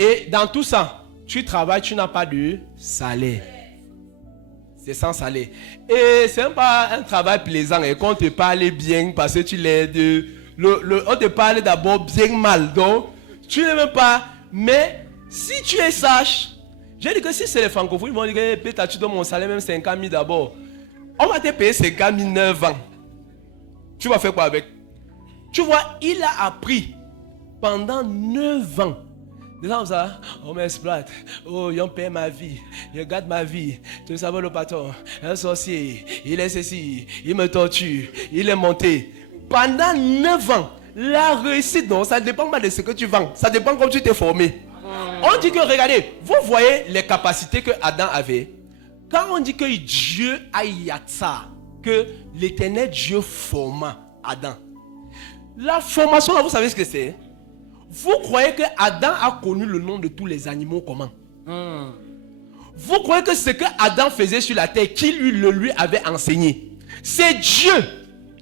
Et dans tout ça, tu travailles, tu n'as pas de salaire. C'est sans salaire. Et ce n'est pas un travail plaisant. Et qu'on te parle bien parce que tu l'aides. On te parle d'abord bien mal. Donc, tu n'aimes pas. Mais si tu es sage, j'ai dit que si c'est les francophones, ils vont dire que peut-être tu donnes mon salaire même 50 000 d'abord. On va te payer 50 000 9 ans. Tu vas faire quoi avec? Tu vois, il a appris pendant 9 ans. Des gens comme ça, on m'exploite, oh, ils ont payé ma vie, ils gardent ma vie, tu savais le patron, un sorcier, il est ceci, il me torture, il est monté. Pendant 9 ans, la réussite, non, ça ne dépend pas de ce que tu vends, ça dépend comment tu t'es formé. On dit que, regardez, vous voyez les capacités que Adam avait. Quand on dit que Dieu a yatsa, que l'éternel Dieu forma Adam, la formation là, vous savez ce que c'est? Vous croyez que Adam a connu le nom de tous les animaux comment? Vous croyez que ce que Adam faisait sur la terre, qui lui avait enseigné? C'est Dieu.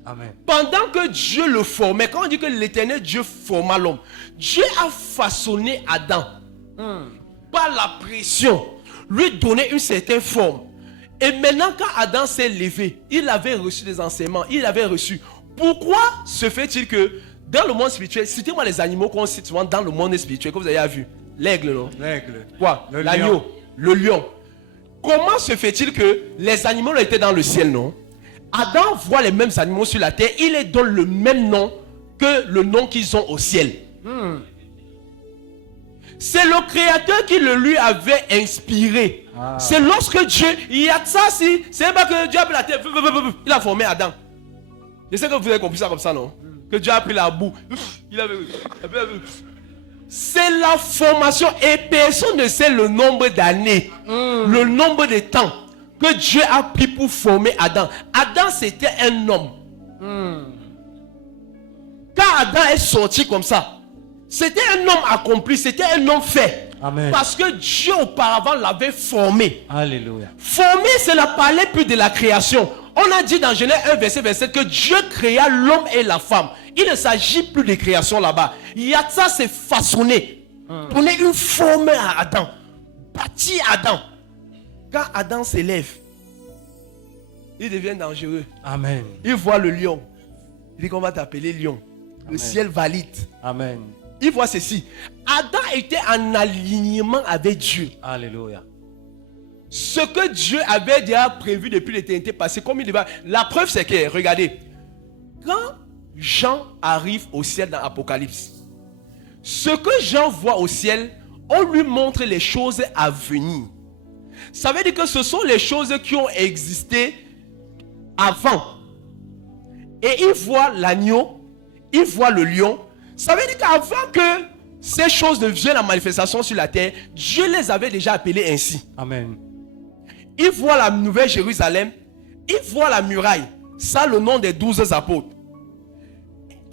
Amen. Pendant que Dieu le formait, quand on dit que l'éternel Dieu forma l'homme, Dieu a façonné Adam par la pression, lui donner une certaine forme. Et maintenant quand Adam s'est levé, il avait reçu des enseignements, il avait reçu. Pourquoi se fait-il que dans le monde spirituel, citez-moi les animaux qu'on cite souvent dans le monde spirituel que vous avez vu? L'aigle, non? L'aigle. Quoi? Le L'agneau, lion. le lion. Comment se fait-il que les animaux étaient dans le ciel, non? Adam voit les mêmes animaux sur la terre, il les donne le même nom que le nom qu'ils ont au ciel. C'est le créateur qui le lui avait inspiré. C'est lorsque Dieu, il y a ça, si, c'est pas que Dieu a pris la terre, il a formé Adam. Je sais que vous avez compris ça comme ça, non? Que Dieu a pris la boue. C'est la formation et personne ne sait le nombre d'années, le nombre de temps que Dieu a pris pour former Adam. Adam c'était un homme. Quand Adam est sorti comme ça, c'était un homme accompli, c'était un homme fait. Amen. Parce que Dieu auparavant l'avait formé. Alléluia. Formé, cela parlait plus de la création. On a dit dans Genèse 1, verset 27 que Dieu créa l'homme et la femme. Il ne s'agit plus de création là-bas. Yatsa s'est façonné. Donner une forme à Adam. Bâtir Adam. Quand Adam s'élève, il devient dangereux. Amen. Il voit le lion. Il dit qu'on va t'appeler lion. Le ciel valide. Amen. Il voit ceci. Adam était en alignement avec Dieu. Alléluia. Ce que Dieu avait déjà prévu depuis l'éternité passée, comme il va. La preuve, c'est que, regardez, quand Jean arrive au ciel dans l'Apocalypse, ce que Jean voit au ciel, on lui montre les choses à venir. Ça veut dire que ce sont les choses qui ont existé avant. Et il voit l'agneau, il voit le lion. Ça veut dire qu'avant que ces choses ne viennent en manifestation sur la terre, Dieu les avait déjà appelées ainsi. Amen. Il voit la nouvelle Jérusalem, il voit la muraille. Ça, le nom des 12 apôtres.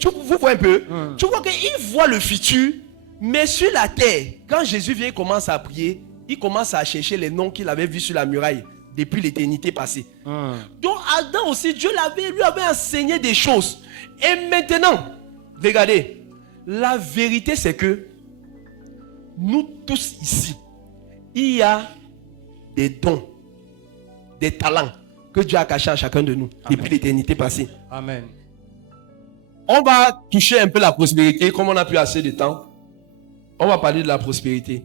Vous voyez un peu? Tu vois qu'il voit le futur, mais sur la terre, quand Jésus vient, il commence à prier, il commence à chercher les noms qu'il avait vus sur la muraille depuis l'éternité passée. Donc Adam aussi, Dieu lui avait enseigné des choses. Et maintenant, regardez, la vérité c'est que nous tous ici, il y a des dons, des talents que Dieu a cachés à chacun de nous. Amen. Depuis l'éternité passée. Amen. On va toucher un peu la prospérité, comme on n'a plus assez de temps. On va parler de la prospérité.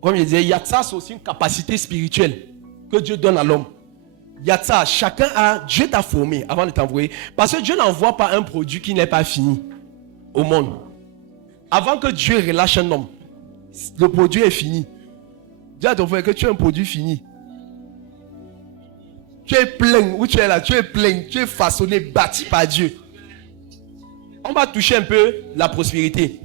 Comme je disais, Yatsa, c'est aussi une capacité spirituelle que Dieu donne à l'homme. Yatsa, chacun a, Dieu t'a formé avant de t'envoyer. Parce que Dieu n'envoie pas un produit qui n'est pas fini au monde. Avant que Dieu relâche un homme, le produit est fini. Dis à ton frère que tu es un produit fini. Tu es plein, où tu es là, tu es plein, tu es façonné, bâti par Dieu. On va toucher un peu la prospérité.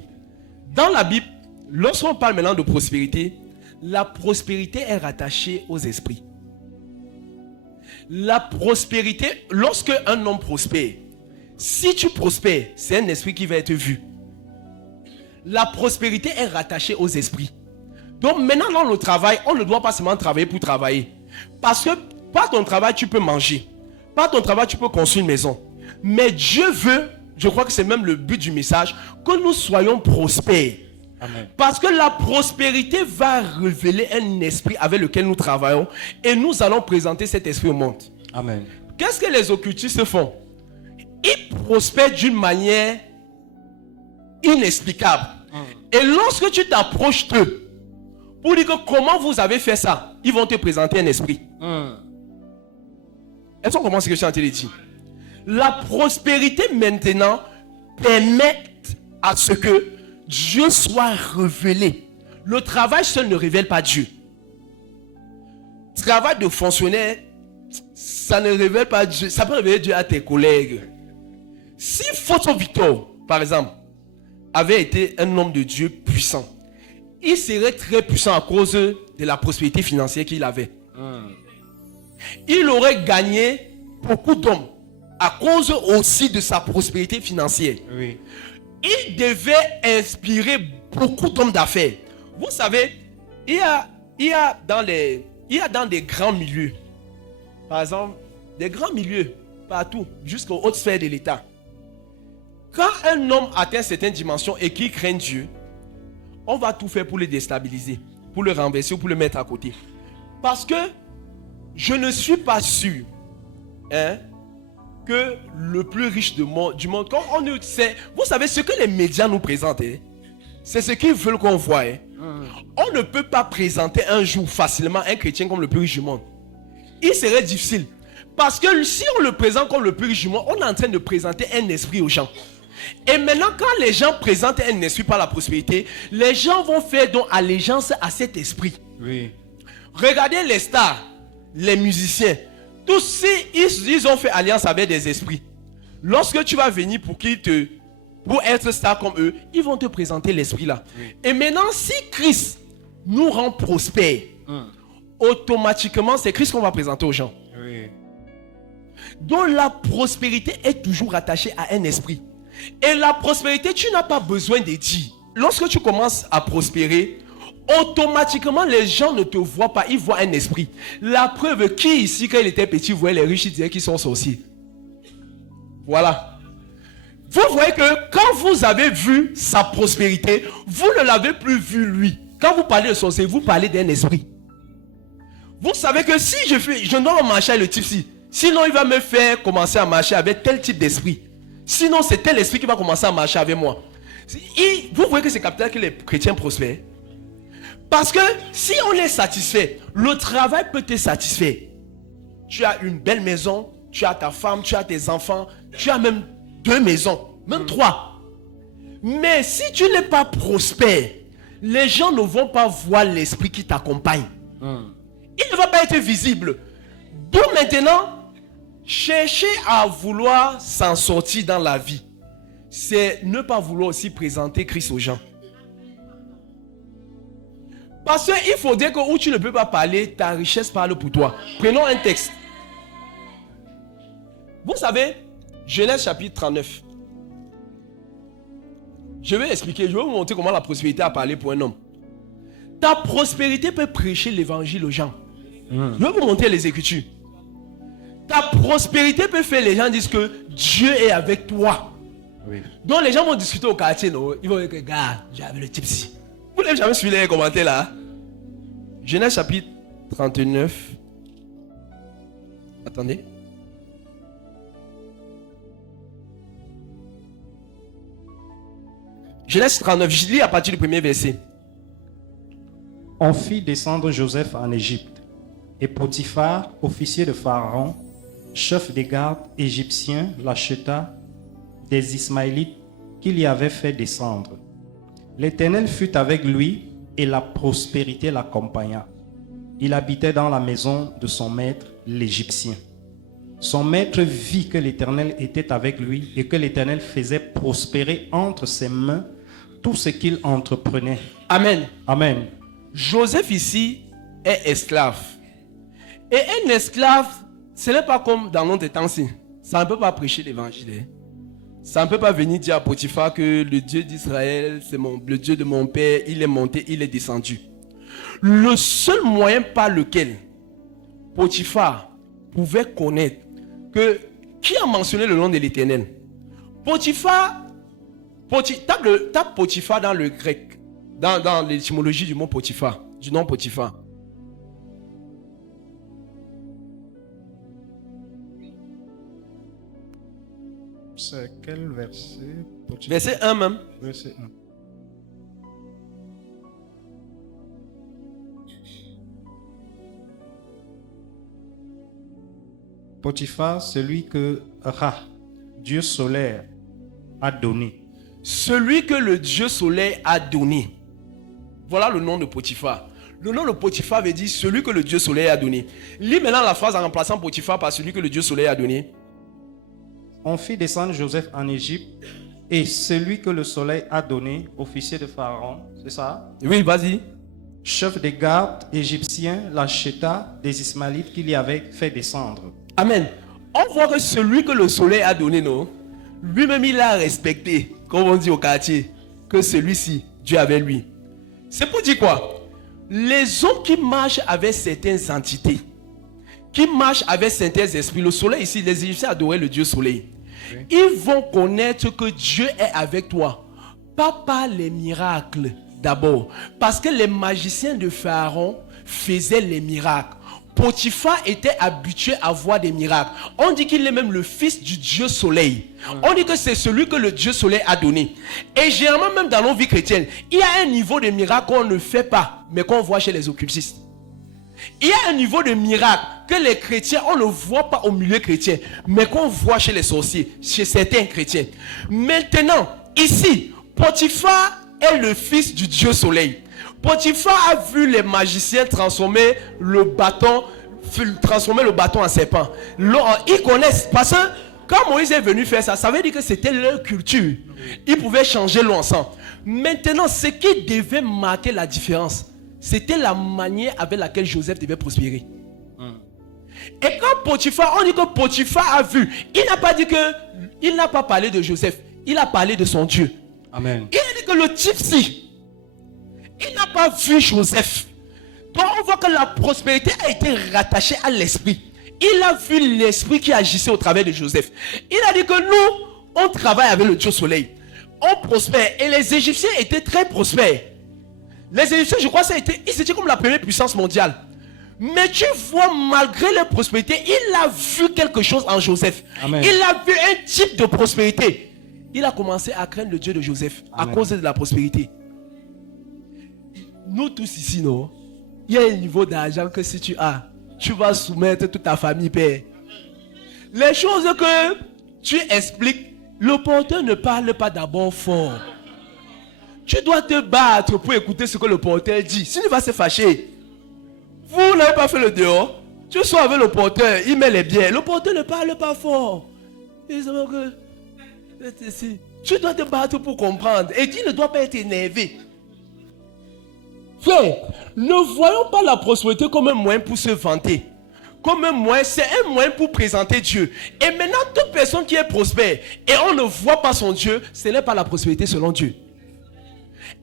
Dans la Bible, lorsqu'on parle maintenant de prospérité, la prospérité est rattachée aux esprits. La prospérité, lorsque un homme prospère, si tu prospères, c'est un esprit qui va être vu. La prospérité est rattachée aux esprits. Donc maintenant dans le travail, on ne doit pas seulement travailler pour travailler. Parce que par ton travail, tu peux manger. Par ton travail, tu peux construire une maison. Mais Dieu veut, je crois que c'est même le but du message, que nous soyons prospères. Amen. Parce que la prospérité va révéler un esprit avec lequel nous travaillons et nous allons présenter cet esprit au monde. Amen. Qu'est-ce que les occultistes font? Ils prospèrent d'une manière inexplicable. Et lorsque tu t'approches d'eux pour dire que comment vous avez fait ça, ils vont te présenter un esprit. Est-ce qu'on comprend ce que je suis en train de dire? La prospérité maintenant permet à ce que Dieu soit révélé. Le travail seul ne révèle pas Dieu. Le travail de fonctionnaire, ça ne révèle pas Dieu. Ça peut révéler Dieu à tes collègues. Si Photo Victor, par exemple, avait été un homme de Dieu puissant, il serait très puissant à cause de la prospérité financière qu'il avait. Il aurait gagné beaucoup d'hommes à cause aussi de sa prospérité financière. Oui. Il devait inspirer beaucoup d'hommes d'affaires. Vous savez, il y a dans des grands milieux, par exemple, des grands milieux partout, jusqu'aux hautes sphères de l'État. Quand un homme atteint certaines dimensions et qu'il craint Dieu, on va tout faire pour le déstabiliser, pour le renverser ou pour le mettre à côté. Parce que je ne suis pas sûr que le plus riche du monde, quand on sait, vous savez ce que les médias nous présentent, c'est ce qu'ils veulent qu'on voit. On ne peut pas présenter un jour facilement un chrétien comme le plus riche du monde. Il serait difficile. Parce que si on le présente comme le plus riche du monde, on est en train de présenter un esprit aux gens. Et maintenant, quand les gens présentent un esprit par la prospérité, les gens vont faire donc allégeance à cet esprit. Oui. Regardez les stars, les musiciens. Tous ils ont fait alliance avec des esprits. Lorsque tu vas venir pour être star comme eux, ils vont te présenter l'esprit là. Oui. Et maintenant, si Christ nous rend prospères, automatiquement, c'est Christ qu'on va présenter aux gens. Oui. Donc la prospérité est toujours attachée à un esprit. Et la prospérité, tu n'as pas besoin de dire. lorsque tu commences à prospérer, automatiquement les gens ne te voient pas, ils voient un esprit. La preuve, qui ici quand il était petit voyait les riches, il disait qu'ils sont sorciers. Voilà. Vous voyez que quand vous avez vu sa prospérité, vous ne l'avez plus vu lui. Quand vous parlez de sorcier, vous parlez d'un esprit. Vous savez que si je dois marcher avec le type-ci, sinon il va me faire commencer à marcher avec tel type d'esprit. Sinon c'est tel esprit qui va commencer à marcher avec moi. Vous voyez que c'est capital que les chrétiens prospèrent. Parce que si on est satisfait, le travail peut te satisfaire. Tu as une belle maison, tu as ta femme, tu as tes enfants, tu as même 2 maisons, même 3. Mais si tu n'es pas prospère, les gens ne vont pas voir l'esprit qui t'accompagne. Il ne va pas être visible. D'où maintenant, chercher à vouloir s'en sortir dans la vie, c'est ne pas vouloir aussi présenter Christ aux gens. Parce qu'il faut dire que où tu ne peux pas parler, ta richesse parle pour toi. Prenons un texte. Vous savez, Genèse chapitre 39. Je vais expliquer, je vais vous montrer comment la prospérité a parlé pour un homme. Ta prospérité peut prêcher l'évangile aux gens. Je vais vous montrer les Écritures. Ta prospérité peut faire les gens disent que Dieu est avec toi. Oui. Donc les gens vont discuter au quartier, non? Ils vont dire que gars, j'avais le type-ci. Vous n'avez jamais suivi les commentaires là? Genèse chapitre 39. Attendez. Genèse 39, je lis à partir du premier verset. On fit descendre Joseph en Égypte, et Potiphar, officier de Pharaon, chef des gardes égyptiens, l'acheta des Ismaélites qu'il y avait fait descendre. L'Éternel fut avec lui, et la prospérité l'accompagna. Il habitait dans la maison de son maître, l'Égyptien. Son maître vit que l'Éternel était avec lui et que l'Éternel faisait prospérer entre ses mains tout ce qu'il entreprenait. Amen. Amen. Joseph ici est esclave. Et un esclave, ce n'est pas comme dans notre temps-ci. Ça ne peut pas prêcher l'évangile. Ça ne peut pas venir dire à Potiphar que le Dieu d'Israël, c'est le Dieu de mon père, il est monté, il est descendu. Le seul moyen par lequel Potiphar pouvait connaître que... Qui a mentionné le nom de l'Éternel? Potiphar, tape Potiphar dans le grec, dans l'étymologie du mot Potiphar, du nom Potiphar. C'est quel verset? Verset 1 même. Verset 1. Potiphar, celui que Ra, Dieu solaire, a donné. Celui que le Dieu soleil a donné. Voilà le nom de Potiphar. Le nom de Potiphar veut dire celui que le Dieu soleil a donné. Lis maintenant la phrase en remplaçant Potiphar par celui que le Dieu soleil a donné. On fit descendre Joseph en Égypte, et celui que le soleil a donné, officier de Pharaon, c'est ça? Oui, vas-y. Chef des gardes égyptiens, l'acheta des Ismaélites qu'il y avait fait descendre. Amen. On voit que celui que le soleil a donné, non? Lui-même, il a respecté, comme on dit au quartier, que celui-ci, Dieu avait lui. C'est pour dire quoi? Les hommes qui marchent avec certaines entités, qui marchent avec certains esprits, le soleil ici, les Égyptiens adoraient le Dieu soleil. Oui. Ils vont connaître que Dieu est avec toi, pas par les miracles d'abord, parce que les magiciens de Pharaon faisaient les miracles. Potiphar était habitué à voir des miracles. On dit qu'il est même le fils du Dieu soleil. On dit que c'est celui que le Dieu soleil a donné. Et généralement, même dans nos vies chrétiennes, il y a un niveau de miracle qu'on ne fait pas, mais qu'on voit chez les occultistes. Il y a un niveau de miracle que les chrétiens, on ne voit pas au milieu chrétien, mais qu'on voit chez les sorciers, chez certains chrétiens. Maintenant, ici, Potiphar est le fils du Dieu soleil. Potiphar a vu les magiciens transformer le bâton en serpent. Ils connaissent, parce que quand Moïse est venu faire ça, ça veut dire que c'était leur culture. Ils pouvaient changer l'eau ensemble. Maintenant, ce qui devait marquer la différence, c'était la manière avec laquelle Joseph devait prospérer. Et quand Potiphar, on dit que Potiphar a vu, il n'a pas dit que, il n'a pas parlé de Joseph, il a parlé de son Dieu. Amen. Il a dit que le type-ci, il n'a pas vu Joseph. Donc on voit que la prospérité a été rattachée à l'esprit. Il a vu l'esprit qui agissait au travers de Joseph. Il a dit que nous, on travaille avec le Dieu soleil. On prospère. Et les Égyptiens étaient très prospères. Les Égyptiens, je crois, ils étaient comme la première puissance mondiale. Mais tu vois, malgré leur prospérité, il a vu quelque chose en Joseph. Amen. Il a vu un type de prospérité. Il a commencé à craindre le Dieu de Joseph. Amen. À cause de la prospérité. Nous tous ici, non? Il y a un niveau d'argent que si tu as, tu vas soumettre toute ta famille, père. Les choses que tu expliques, le porteur ne parle pas d'abord fort. Tu dois te battre pour écouter ce que le porteur dit. Sinon, il va se fâcher. Vous n'avez pas fait le dehors. Tu sois avec le porteur, il met les biens. Le porteur ne parle pas fort. Tu dois te battre pour comprendre. Et tu ne dois pas être énervé. Frère, ne voyons pas la prospérité comme un moyen pour se vanter. Comme un moyen, c'est un moyen pour présenter Dieu. Et maintenant, toute personne qui est prospère et on ne voit pas son Dieu, ce n'est pas la prospérité selon Dieu.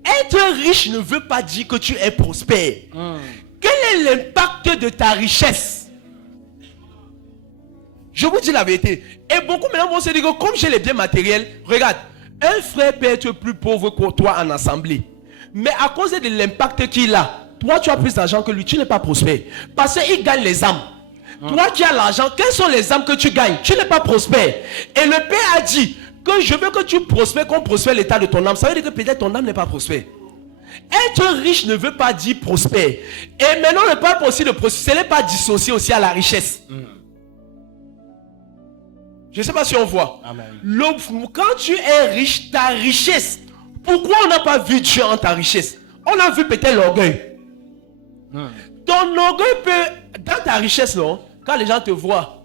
Être riche ne veut pas dire que tu es prospère. Quel est l'impact de ta richesse? Je vous dis la vérité. Et beaucoup maintenant vont se dire que comme j'ai les biens matériels, regarde, un frère peut être plus pauvre que toi en assemblée. Mais à cause de l'impact qu'il a, toi tu as plus d'argent que lui, tu n'es pas prospère. Parce qu'il gagne les âmes. Toi qui as l'argent, quelles sont les âmes que tu gagnes? Tu n'es pas prospère. Et le Père a dit que je veux que tu prospères, qu'on prospère l'état de ton âme. Ça veut dire que peut-être ton âme n'est pas prospère. Être riche ne veut pas dire prospère. Et maintenant, on ne parle pas aussi de prospère. Ce n'est pas dissocié aussi à la richesse. Je ne sais pas si on voit. Amen. Quand tu es riche, ta richesse, pourquoi on n'a pas vu Dieu en ta richesse? On a vu peut-être l'orgueil. Ton orgueil peut, dans ta richesse, non, quand les gens te voient,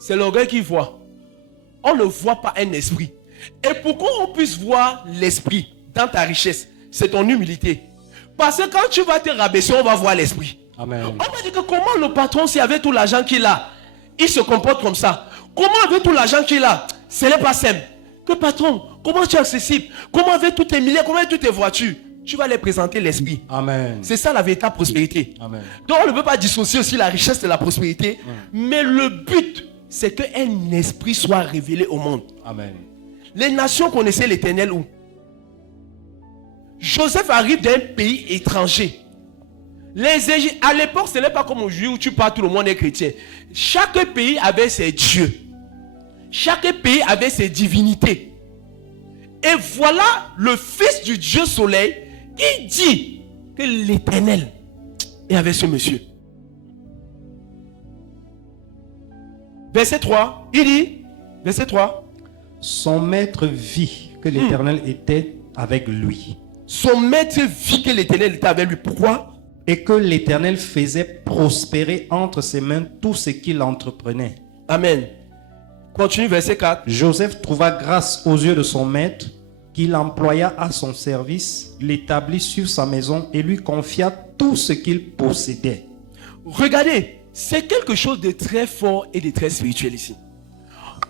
c'est l'orgueil qu'ils voient. On ne voit pas un esprit. Et pour qu'on puisse voir l'esprit dans ta richesse, c'est ton humilité. Parce que quand tu vas te rabaisser, on va voir l'esprit. Amen. On va dire que comment le patron, s'il avait tout l'argent qu'il a, il se comporte comme ça. Comment avec tout l'argent qu'il a, ce n'est pas simple. Que patron, comment tu es accessible? Comment avec tous tes milliers, comment avec toutes tes voitures? Tu vas les présenter l'esprit. Amen. C'est ça la véritable prospérité. Amen. Donc on ne peut pas dissocier aussi la richesse de la prospérité. Mais le but, c'est qu'un esprit soit révélé au monde. Amen. Les nations connaissaient l'Éternel où? Joseph arrive d'un pays étranger. À l'époque, ce n'est pas comme aujourd'hui où tu parles, tout le monde est chrétien. Chaque pays avait ses dieux. Chaque pays avait ses divinités. Et voilà le fils du Dieu soleil qui dit que l'Éternel est avec ce monsieur. Verset 3, il dit, verset 3. Son maître vit que l'Éternel était avec lui. Son maître vit que l'Éternel était avec lui. Pourquoi? Et que l'Éternel faisait prospérer entre ses mains tout ce qu'il entreprenait. Amen. Continue, verset 4. Joseph trouva grâce aux yeux de son maître, qu'il employa à son service, l'établit sur sa maison et lui confia tout ce qu'il possédait. Regardez, c'est quelque chose de très fort et de très spirituel ici.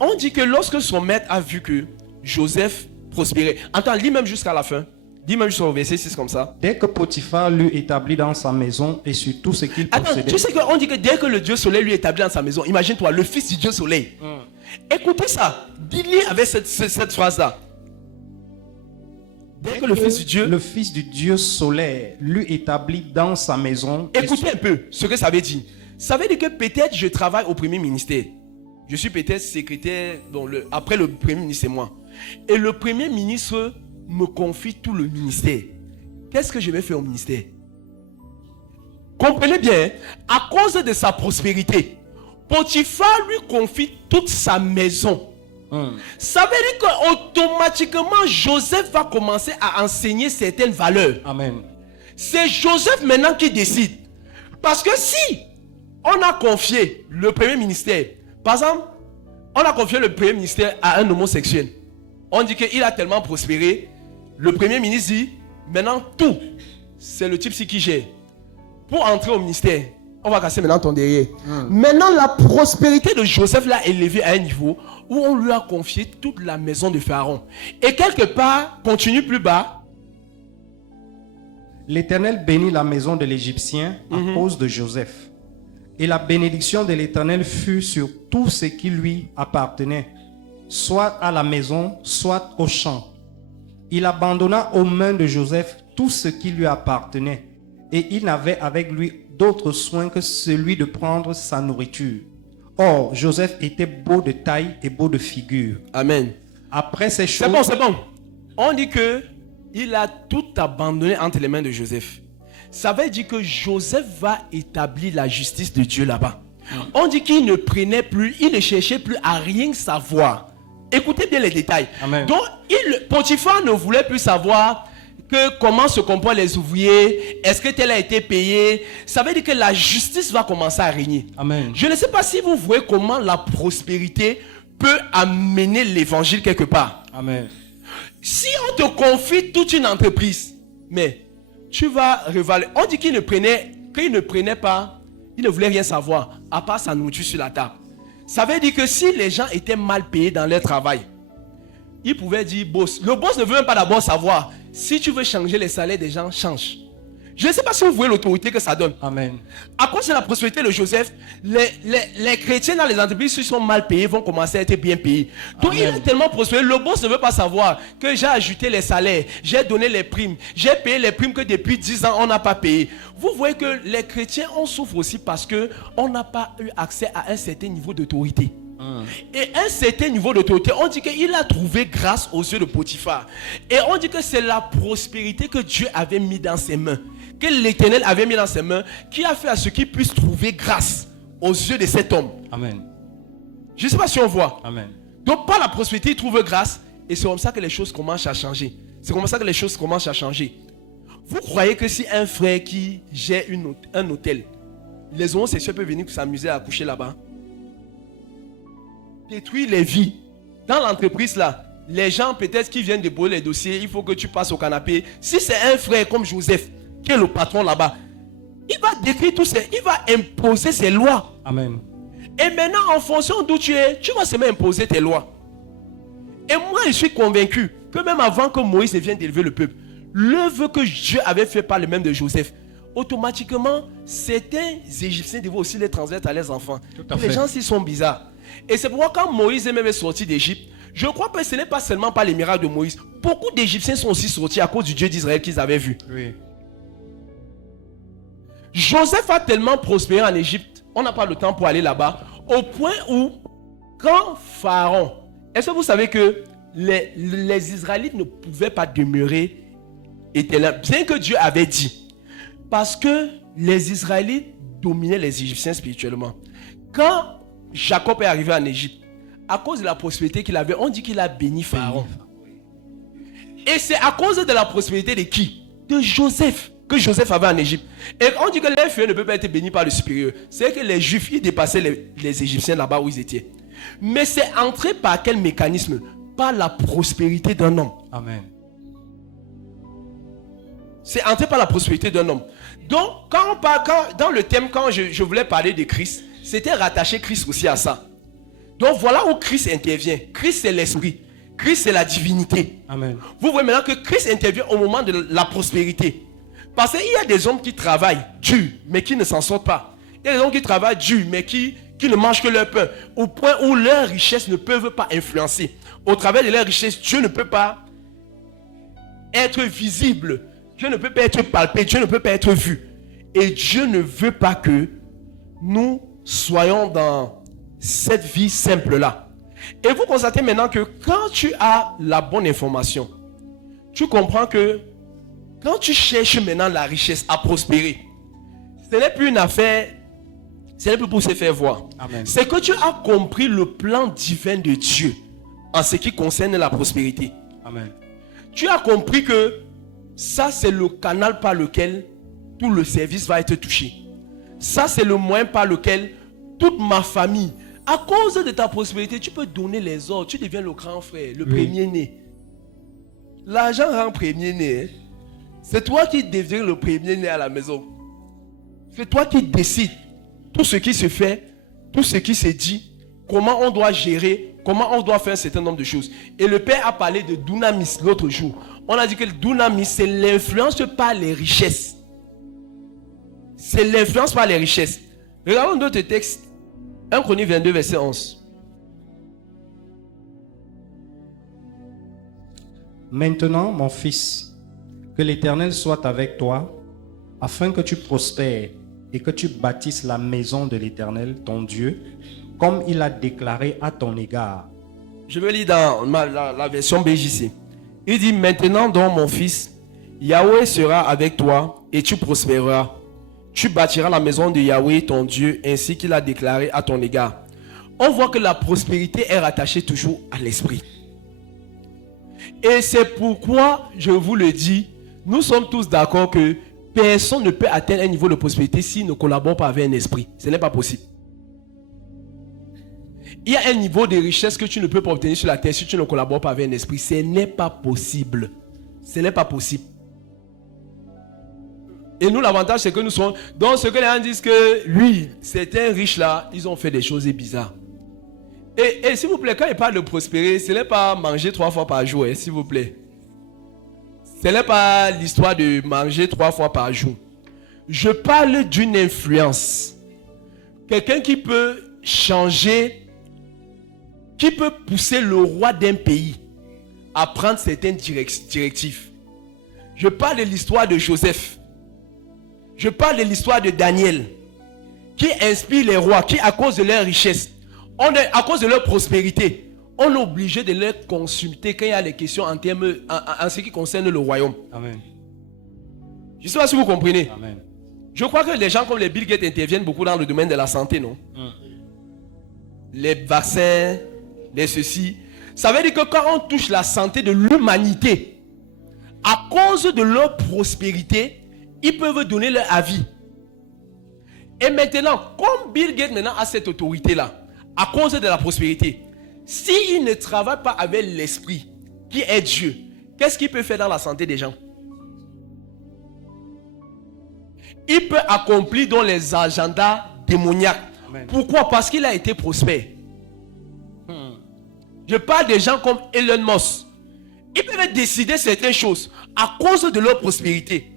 On dit que lorsque son maître a vu que Joseph prospérait, attends, lis même jusqu'à la fin. Dis même jusqu'au verset 6 comme ça. Dès que Potiphar l'eut établi dans sa maison et sur tout ce qu'il possédait. Tu sais qu'on dit que dès que le Dieu soleil lui établit dans sa maison, imagine-toi, le fils du Dieu soleil. Écoutez ça, dis-le avec cette phrase-là. Dès que le fils du Dieu... Le fils du Dieu soleil l'eut établi dans sa maison. Écoutez un peu ce que ça veut dire. Ça veut dire que peut-être je travaille au premier ministère. Je suis peut-être secrétaire, après le premier ministre c'est moi. Et le premier ministre me confie tout le ministère. Qu'est-ce que je vais faire au ministère? Comprenez bien, à cause de sa prospérité, Potiphar lui confie toute sa maison. Ça veut dire qu'automatiquement Joseph va commencer à enseigner certaines valeurs. Amen. C'est Joseph maintenant qui décide. Parce que si on a confié le premier ministère, par exemple, on a confié le premier ministère à un homosexuel. On dit qu'il a tellement prospéré. Le premier ministre dit, maintenant tout, c'est le type-ci qui gère. Pour entrer au ministère, On va casser maintenant ton derrière. Maintenant, la prospérité de Joseph l'a élevé à un niveau où on lui a confié toute la maison de Pharaon. Et quelque part, continue plus bas. L'Éternel bénit la maison de l'Égyptien à cause de Joseph. Et la bénédiction de l'Éternel fut sur tout ce qui lui appartenait, soit à la maison, soit au champ. Il abandonna aux mains de Joseph tout ce qui lui appartenait, et il n'avait avec lui d'autre soin que celui de prendre sa nourriture. Or, Joseph était beau de taille et beau de figure. Amen. Après ces choses... C'est bon. On dit que il a tout abandonné entre les mains de Joseph. Ça veut dire que Joseph va établir la justice de Dieu là-bas. On dit qu'il ne prenait plus, il ne cherchait plus à rien savoir. Écoutez bien les détails. Amen. Donc, Potiphar ne voulait plus savoir comment se comportent les ouvriers, est-ce que tel a été payé. Ça veut dire que la justice va commencer à régner. Amen. Je ne sais pas si vous voyez comment la prospérité peut amener l'évangile quelque part. Amen. Si on te confie toute une entreprise, mais tu vas révaler. On dit qu'il ne prenait pas, il ne voulait rien savoir, à part sa nourriture sur la table. Ça veut dire que si les gens étaient mal payés dans leur travail, il pouvait dire boss. Le boss ne veut même pas d'abord savoir. Si tu veux changer les salaires des gens, change. Je ne sais pas si vous voyez l'autorité que ça donne. Amen. À cause de la prospérité de Joseph, les chrétiens dans les entreprises qui sont mal payés vont commencer à être bien payés. Donc il est tellement prospéré, le boss ne veut pas savoir que j'ai ajouté les salaires, j'ai donné les primes, j'ai payé les primes que depuis 10 ans on n'a pas payé. Vous voyez que les chrétiens on souffre aussi parce qu'on n'a pas eu accès à un certain niveau d'autorité. Et un certain niveau d'autorité, on dit qu'il a trouvé grâce aux yeux de Potiphar. Et on dit que c'est la prospérité que Dieu avait mis dans ses mains, que l'Éternel avait mis dans ses mains, qui a fait à ce qu'il puisse trouver grâce aux yeux de cet homme. Amen. Je ne sais pas si on voit. Amen. Donc par la prospérité, il trouve grâce. Et c'est comme ça que les choses commencent à changer. C'est comme ça que les choses commencent à changer. Vous croyez que si un frère qui gère un hôtel, les homosexuels peuvent venir s'amuser à coucher là-bas, détruire les vies. Dans l'entreprise là, les gens peut-être qui viennent déposer les dossiers, il faut que tu passes au canapé. Si c'est un frère comme Joseph, qui est le patron là-bas, il va décrire tout ça, il va imposer ses lois. Amen. Et maintenant, en fonction d'où tu es, tu vas seulement imposer tes lois. Et moi, je suis convaincu que même avant que Moïse ne vienne d'élever le peuple, l'œuvre que Dieu avait fait par le même de Joseph, automatiquement, certains Égyptiens devaient aussi les transmettre à leurs enfants. Les gens s'y sont bizarres. Et c'est pourquoi quand Moïse est même sorti d'Égypte, je crois que ce n'est pas seulement par les miracles de Moïse. Beaucoup d'Égyptiens sont aussi sortis à cause du Dieu d'Israël qu'ils avaient vu. Oui. Joseph a tellement prospéré en Égypte, on n'a pas le temps pour aller là-bas, au point où, quand Pharaon, est-ce que vous savez que les Israélites ne pouvaient pas demeurer éternels, bien que Dieu avait dit, parce que les Israélites dominaient les Égyptiens spirituellement. Quand Jacob est arrivé en Égypte, à cause de la prospérité qu'il avait, on dit qu'il a béni Pharaon. Et c'est à cause de la prospérité de qui? De Joseph, que Joseph avait en Égypte. Et on dit que l'inférieur ne peut pas être béni par le supérieur. C'est que les Juifs, ils dépassaient les Égyptiens là-bas où ils étaient. Mais c'est entré par quel mécanisme? Par la prospérité d'un homme. Amen. C'est entré par la prospérité d'un homme. Donc, dans le thème, quand je voulais parler de Christ, c'était rattacher Christ aussi à ça. Donc voilà où Christ intervient. Christ c'est l'esprit. Christ c'est la divinité. Amen. Vous voyez maintenant que Christ intervient au moment de la prospérité. Parce qu'il y a des hommes qui travaillent dur, mais qui ne s'en sortent pas. Il y a des hommes qui travaillent dur, mais qui ne mangent que leur pain. Au point où leurs richesses ne peuvent pas influencer. Au travers de leurs richesses, Dieu ne peut pas être visible. Dieu ne peut pas être palpé. Dieu ne peut pas être vu. Et Dieu ne veut pas que nous soyons dans cette vie simple-là. Et vous constatez maintenant que quand tu as la bonne information, tu comprends que quand tu cherches maintenant la richesse à prospérer, ce n'est plus une affaire, ce n'est plus pour se faire voir. Amen. C'est que tu as compris le plan divin de Dieu en ce qui concerne la prospérité. Amen. Tu as compris que ça, c'est le canal par lequel tout le service va être touché. Ça, c'est le moyen par lequel toute ma famille, à cause de ta prospérité, tu peux donner les ordres. Tu deviens le grand frère, le premier-né. L'argent rend premier-né. Hein? C'est toi qui deviens le premier-né à la maison. C'est toi qui décides. tout ce qui se fait, tout ce qui se dit, comment on doit gérer, comment on doit faire un certain nombre de choses. Et le Père a parlé de dunamis l'autre jour. On a dit que le dunamis, c'est l'influence par les richesses. C'est l'influence par les richesses. Regardons d'autres textes. 1 Chroniques 22, verset 11. Maintenant, mon fils, que l'Éternel soit avec toi, afin que tu prospères et que tu bâtisses la maison de l'Éternel, ton Dieu, comme il a déclaré à ton égard. Je vais lire dans la version BJC. Il dit, maintenant donc mon fils, Yahweh sera avec toi et tu prospéreras. Tu bâtiras la maison de Yahweh, ton Dieu, ainsi qu'il a déclaré à ton égard. On voit que la prospérité est rattachée toujours à l'esprit. Et c'est pourquoi, je vous le dis, nous sommes tous d'accord que personne ne peut atteindre un niveau de prospérité s'il ne collabore pas avec un esprit. Ce n'est pas possible. Il y a un niveau de richesse que tu ne peux pas obtenir sur la terre si tu ne collabores pas avec un esprit. Ce n'est pas possible. Ce n'est pas possible. Et nous, l'avantage, c'est que nous sommes... Donc, ce que les gens disent que, lui, certains riches là, ils ont fait des choses bizarres. Et s'il vous plaît, quand il parle de prospérer, ce n'est pas manger 3 fois par jour, s'il vous plaît. Ce n'est pas l'histoire de manger 3 fois par jour. Je parle d'une influence. Quelqu'un qui peut changer, qui peut pousser le roi d'un pays à prendre certaines directives. Je parle de l'histoire de Joseph. Je parle de l'histoire de Daniel, qui inspire les rois, qui à cause de leur richesse, à cause de leur prospérité, on est obligé de les consulter quand il y a des questions en ce qui concerne le royaume. Amen. Je ne sais pas si vous comprenez. Amen. Je crois que les gens comme les Bill Gates interviennent beaucoup dans le domaine de la santé, non? Les vaccins, les ceci. Ça veut dire que quand on touche la santé de l'humanité, à cause de leur prospérité, ils peuvent donner leur avis. Et maintenant, comme Bill Gates maintenant a cette autorité-là, à cause de la prospérité, s'il ne travaille pas avec l'esprit qui est Dieu, qu'est-ce qu'il peut faire dans la santé des gens? Il peut accomplir dans les agendas démoniaques. Amen. Pourquoi? Parce qu'il a été prospère. Je parle des gens comme Elon Musk. Ils peuvent décider certaines choses à cause de leur prospérité.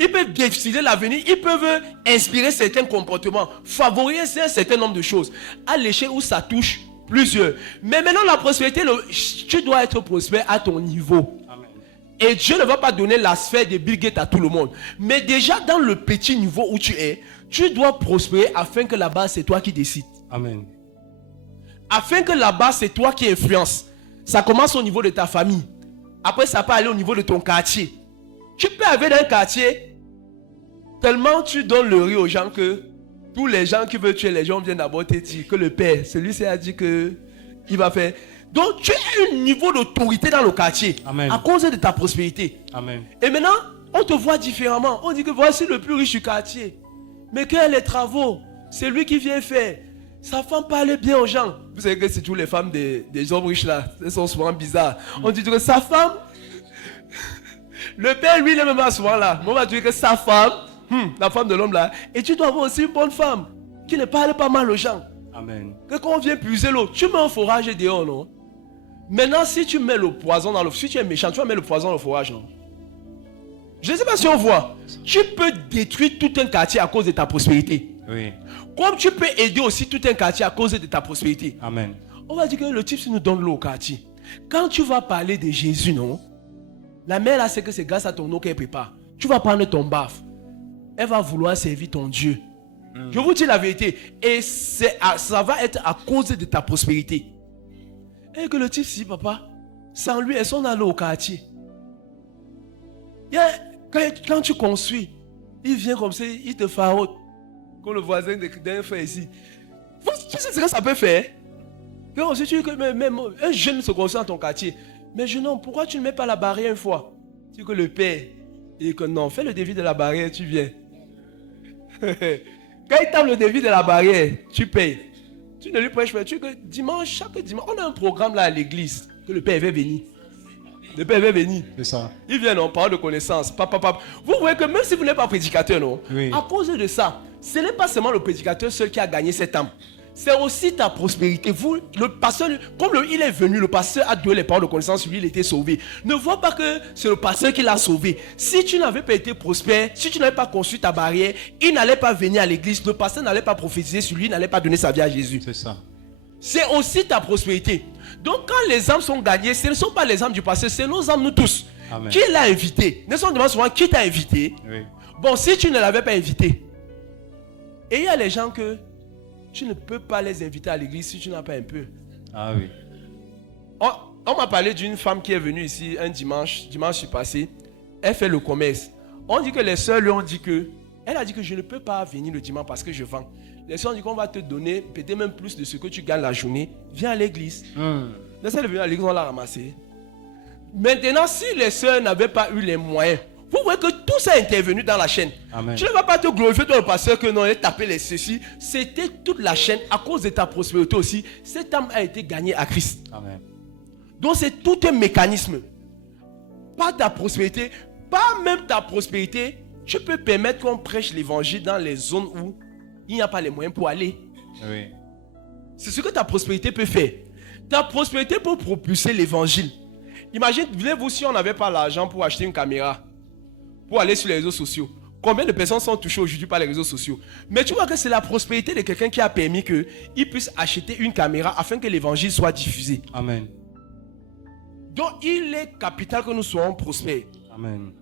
Ils peuvent décider l'avenir, ils peuvent inspirer certains comportements, favoriser un certain nombre de choses à l'échelle où ça touche plusieurs. Mais maintenant, la prospérité, tu dois être prospère à ton niveau. Amen. Et Dieu ne va pas donner la sphère de Bill Gates à tout le monde. Mais déjà, dans le petit niveau où tu es, tu dois prospérer afin que là-bas, c'est toi qui décides. Amen. Afin que là-bas, c'est toi qui influences. Ça commence au niveau de ta famille. Après, ça peut aller au niveau de ton quartier. Tu peux avoir un quartier, tellement tu donnes le riz aux gens que tous les gens qui veulent tuer les gens viennent d'abord te dire que le père, celui-ci a dit que il va faire. Donc tu as un niveau d'autorité dans le quartier. Amen. À cause de ta prospérité. Amen. Et maintenant, on te voit différemment. On dit que voici le plus riche du quartier. Mais quand il y a les travaux, c'est lui qui vient faire. Sa femme parle bien aux gens. Vous savez que c'est toutes les femmes des hommes riches là. Elles sont souvent bizarres. On dit que sa femme... Le père, lui, il est même souvent là. On va dire que sa femme, la femme de l'homme là, et tu dois avoir aussi une bonne femme qui ne parle pas mal aux gens. Amen. Que quand on vient puiser l'eau, tu mets un forage dehors, non? Maintenant, si tu mets le poison dans l'eau, si tu es méchant, tu vas mettre le poison dans le forage, non? Je ne sais pas si on voit. Tu peux détruire tout un quartier à cause de ta prospérité. Oui. Comme tu peux aider aussi tout un quartier à cause de ta prospérité. Amen. On va dire que le type nous donne l'eau au quartier. Quand tu vas parler de Jésus, non? La mère là, c'est que c'est grâce à ton eau qu'elle prépare. Tu vas prendre ton baf. Elle va vouloir servir ton Dieu. Je vous dis la vérité. Et ça va être à cause de ta prospérité. Et que le type dit, papa, sans lui, elles sont dans l'eau au quartier. Quand tu construis, il vient comme ça, il te farote. Comme le voisin d'un frère ici. Tu sais ce que ça peut faire? Même un jeune se construit dans ton quartier. Mais jeune homme, pourquoi tu ne mets pas la barrière une fois? Tu dis que le père dit que non, fais le défi de la barrière, tu viens. Quand il tape le défi de la barrière, tu payes. Tu ne lui prêches pas. Tu dis que dimanche, chaque dimanche, on a un programme là à l'église que le père va venir. Le père va venir. C'est ça. Il vient, on parle de connaissance. Vous voyez que même si vous n'êtes pas prédicateur, non? Oui. À cause de ça, ce n'est pas seulement le prédicateur seul qui a gagné cette âme. C'est aussi ta prospérité. Vous, le pasteur, il est venu, le pasteur a donné les paroles de connaissance, lui, il était sauvé. Ne vois pas que c'est le pasteur qui l'a sauvé. Si tu n'avais pas été prospère, si tu n'avais pas construit ta barrière, il n'allait pas venir à l'église, le pasteur n'allait pas prophétiser sur lui, il n'allait pas donner sa vie à Jésus. C'est ça. C'est aussi ta prospérité. Donc quand les âmes sont gagnées, ce ne sont pas les âmes du pasteur, c'est nos âmes, nous tous. Amen. Qui l'a invité? Nous on demande souvent qui t'a invité. Oui. Bon, si tu ne l'avais pas invité, et il y a les gens que tu ne peux pas les inviter à l'église si tu n'as pas un peu. Ah oui. On m'a parlé d'une femme qui est venue ici un dimanche passé. Elle fait le commerce. On dit que les sœurs lui ont dit que, elle a dit que je ne peux pas venir le dimanche parce que je vends. Les sœurs ont dit qu'on va te donner peut-être même plus de ce que tu gagnes la journée. Viens à l'église. Les sœurs sont venues à l'église, on l'a ramassé. Maintenant, si les sœurs n'avaient pas eu les moyens, vous voyez que tout ça est intervenu dans la chaîne. Amen. Tu ne vas pas te glorifier toi le pasteur que non, il a tapé les ceci. C'était toute la chaîne à cause de ta prospérité aussi. Cette âme a été gagnée à Christ. Amen. Donc c'est tout un mécanisme. Pas ta prospérité, pas même ta prospérité. Tu peux permettre qu'on prêche l'évangile dans les zones où il n'y a pas les moyens pour aller. Oui. C'est ce que ta prospérité peut faire. Ta prospérité peut propulser l'évangile. Imagine, vous si on n'avait pas l'argent pour acheter une caméra, pour aller sur les réseaux sociaux. Combien de personnes sont touchées aujourd'hui par les réseaux sociaux? Mais tu vois que c'est la prospérité de quelqu'un qui a permis qu'il puisse acheter une caméra afin que l'évangile soit diffusé. Amen. Donc il est capital que nous soyons prospères. Amen.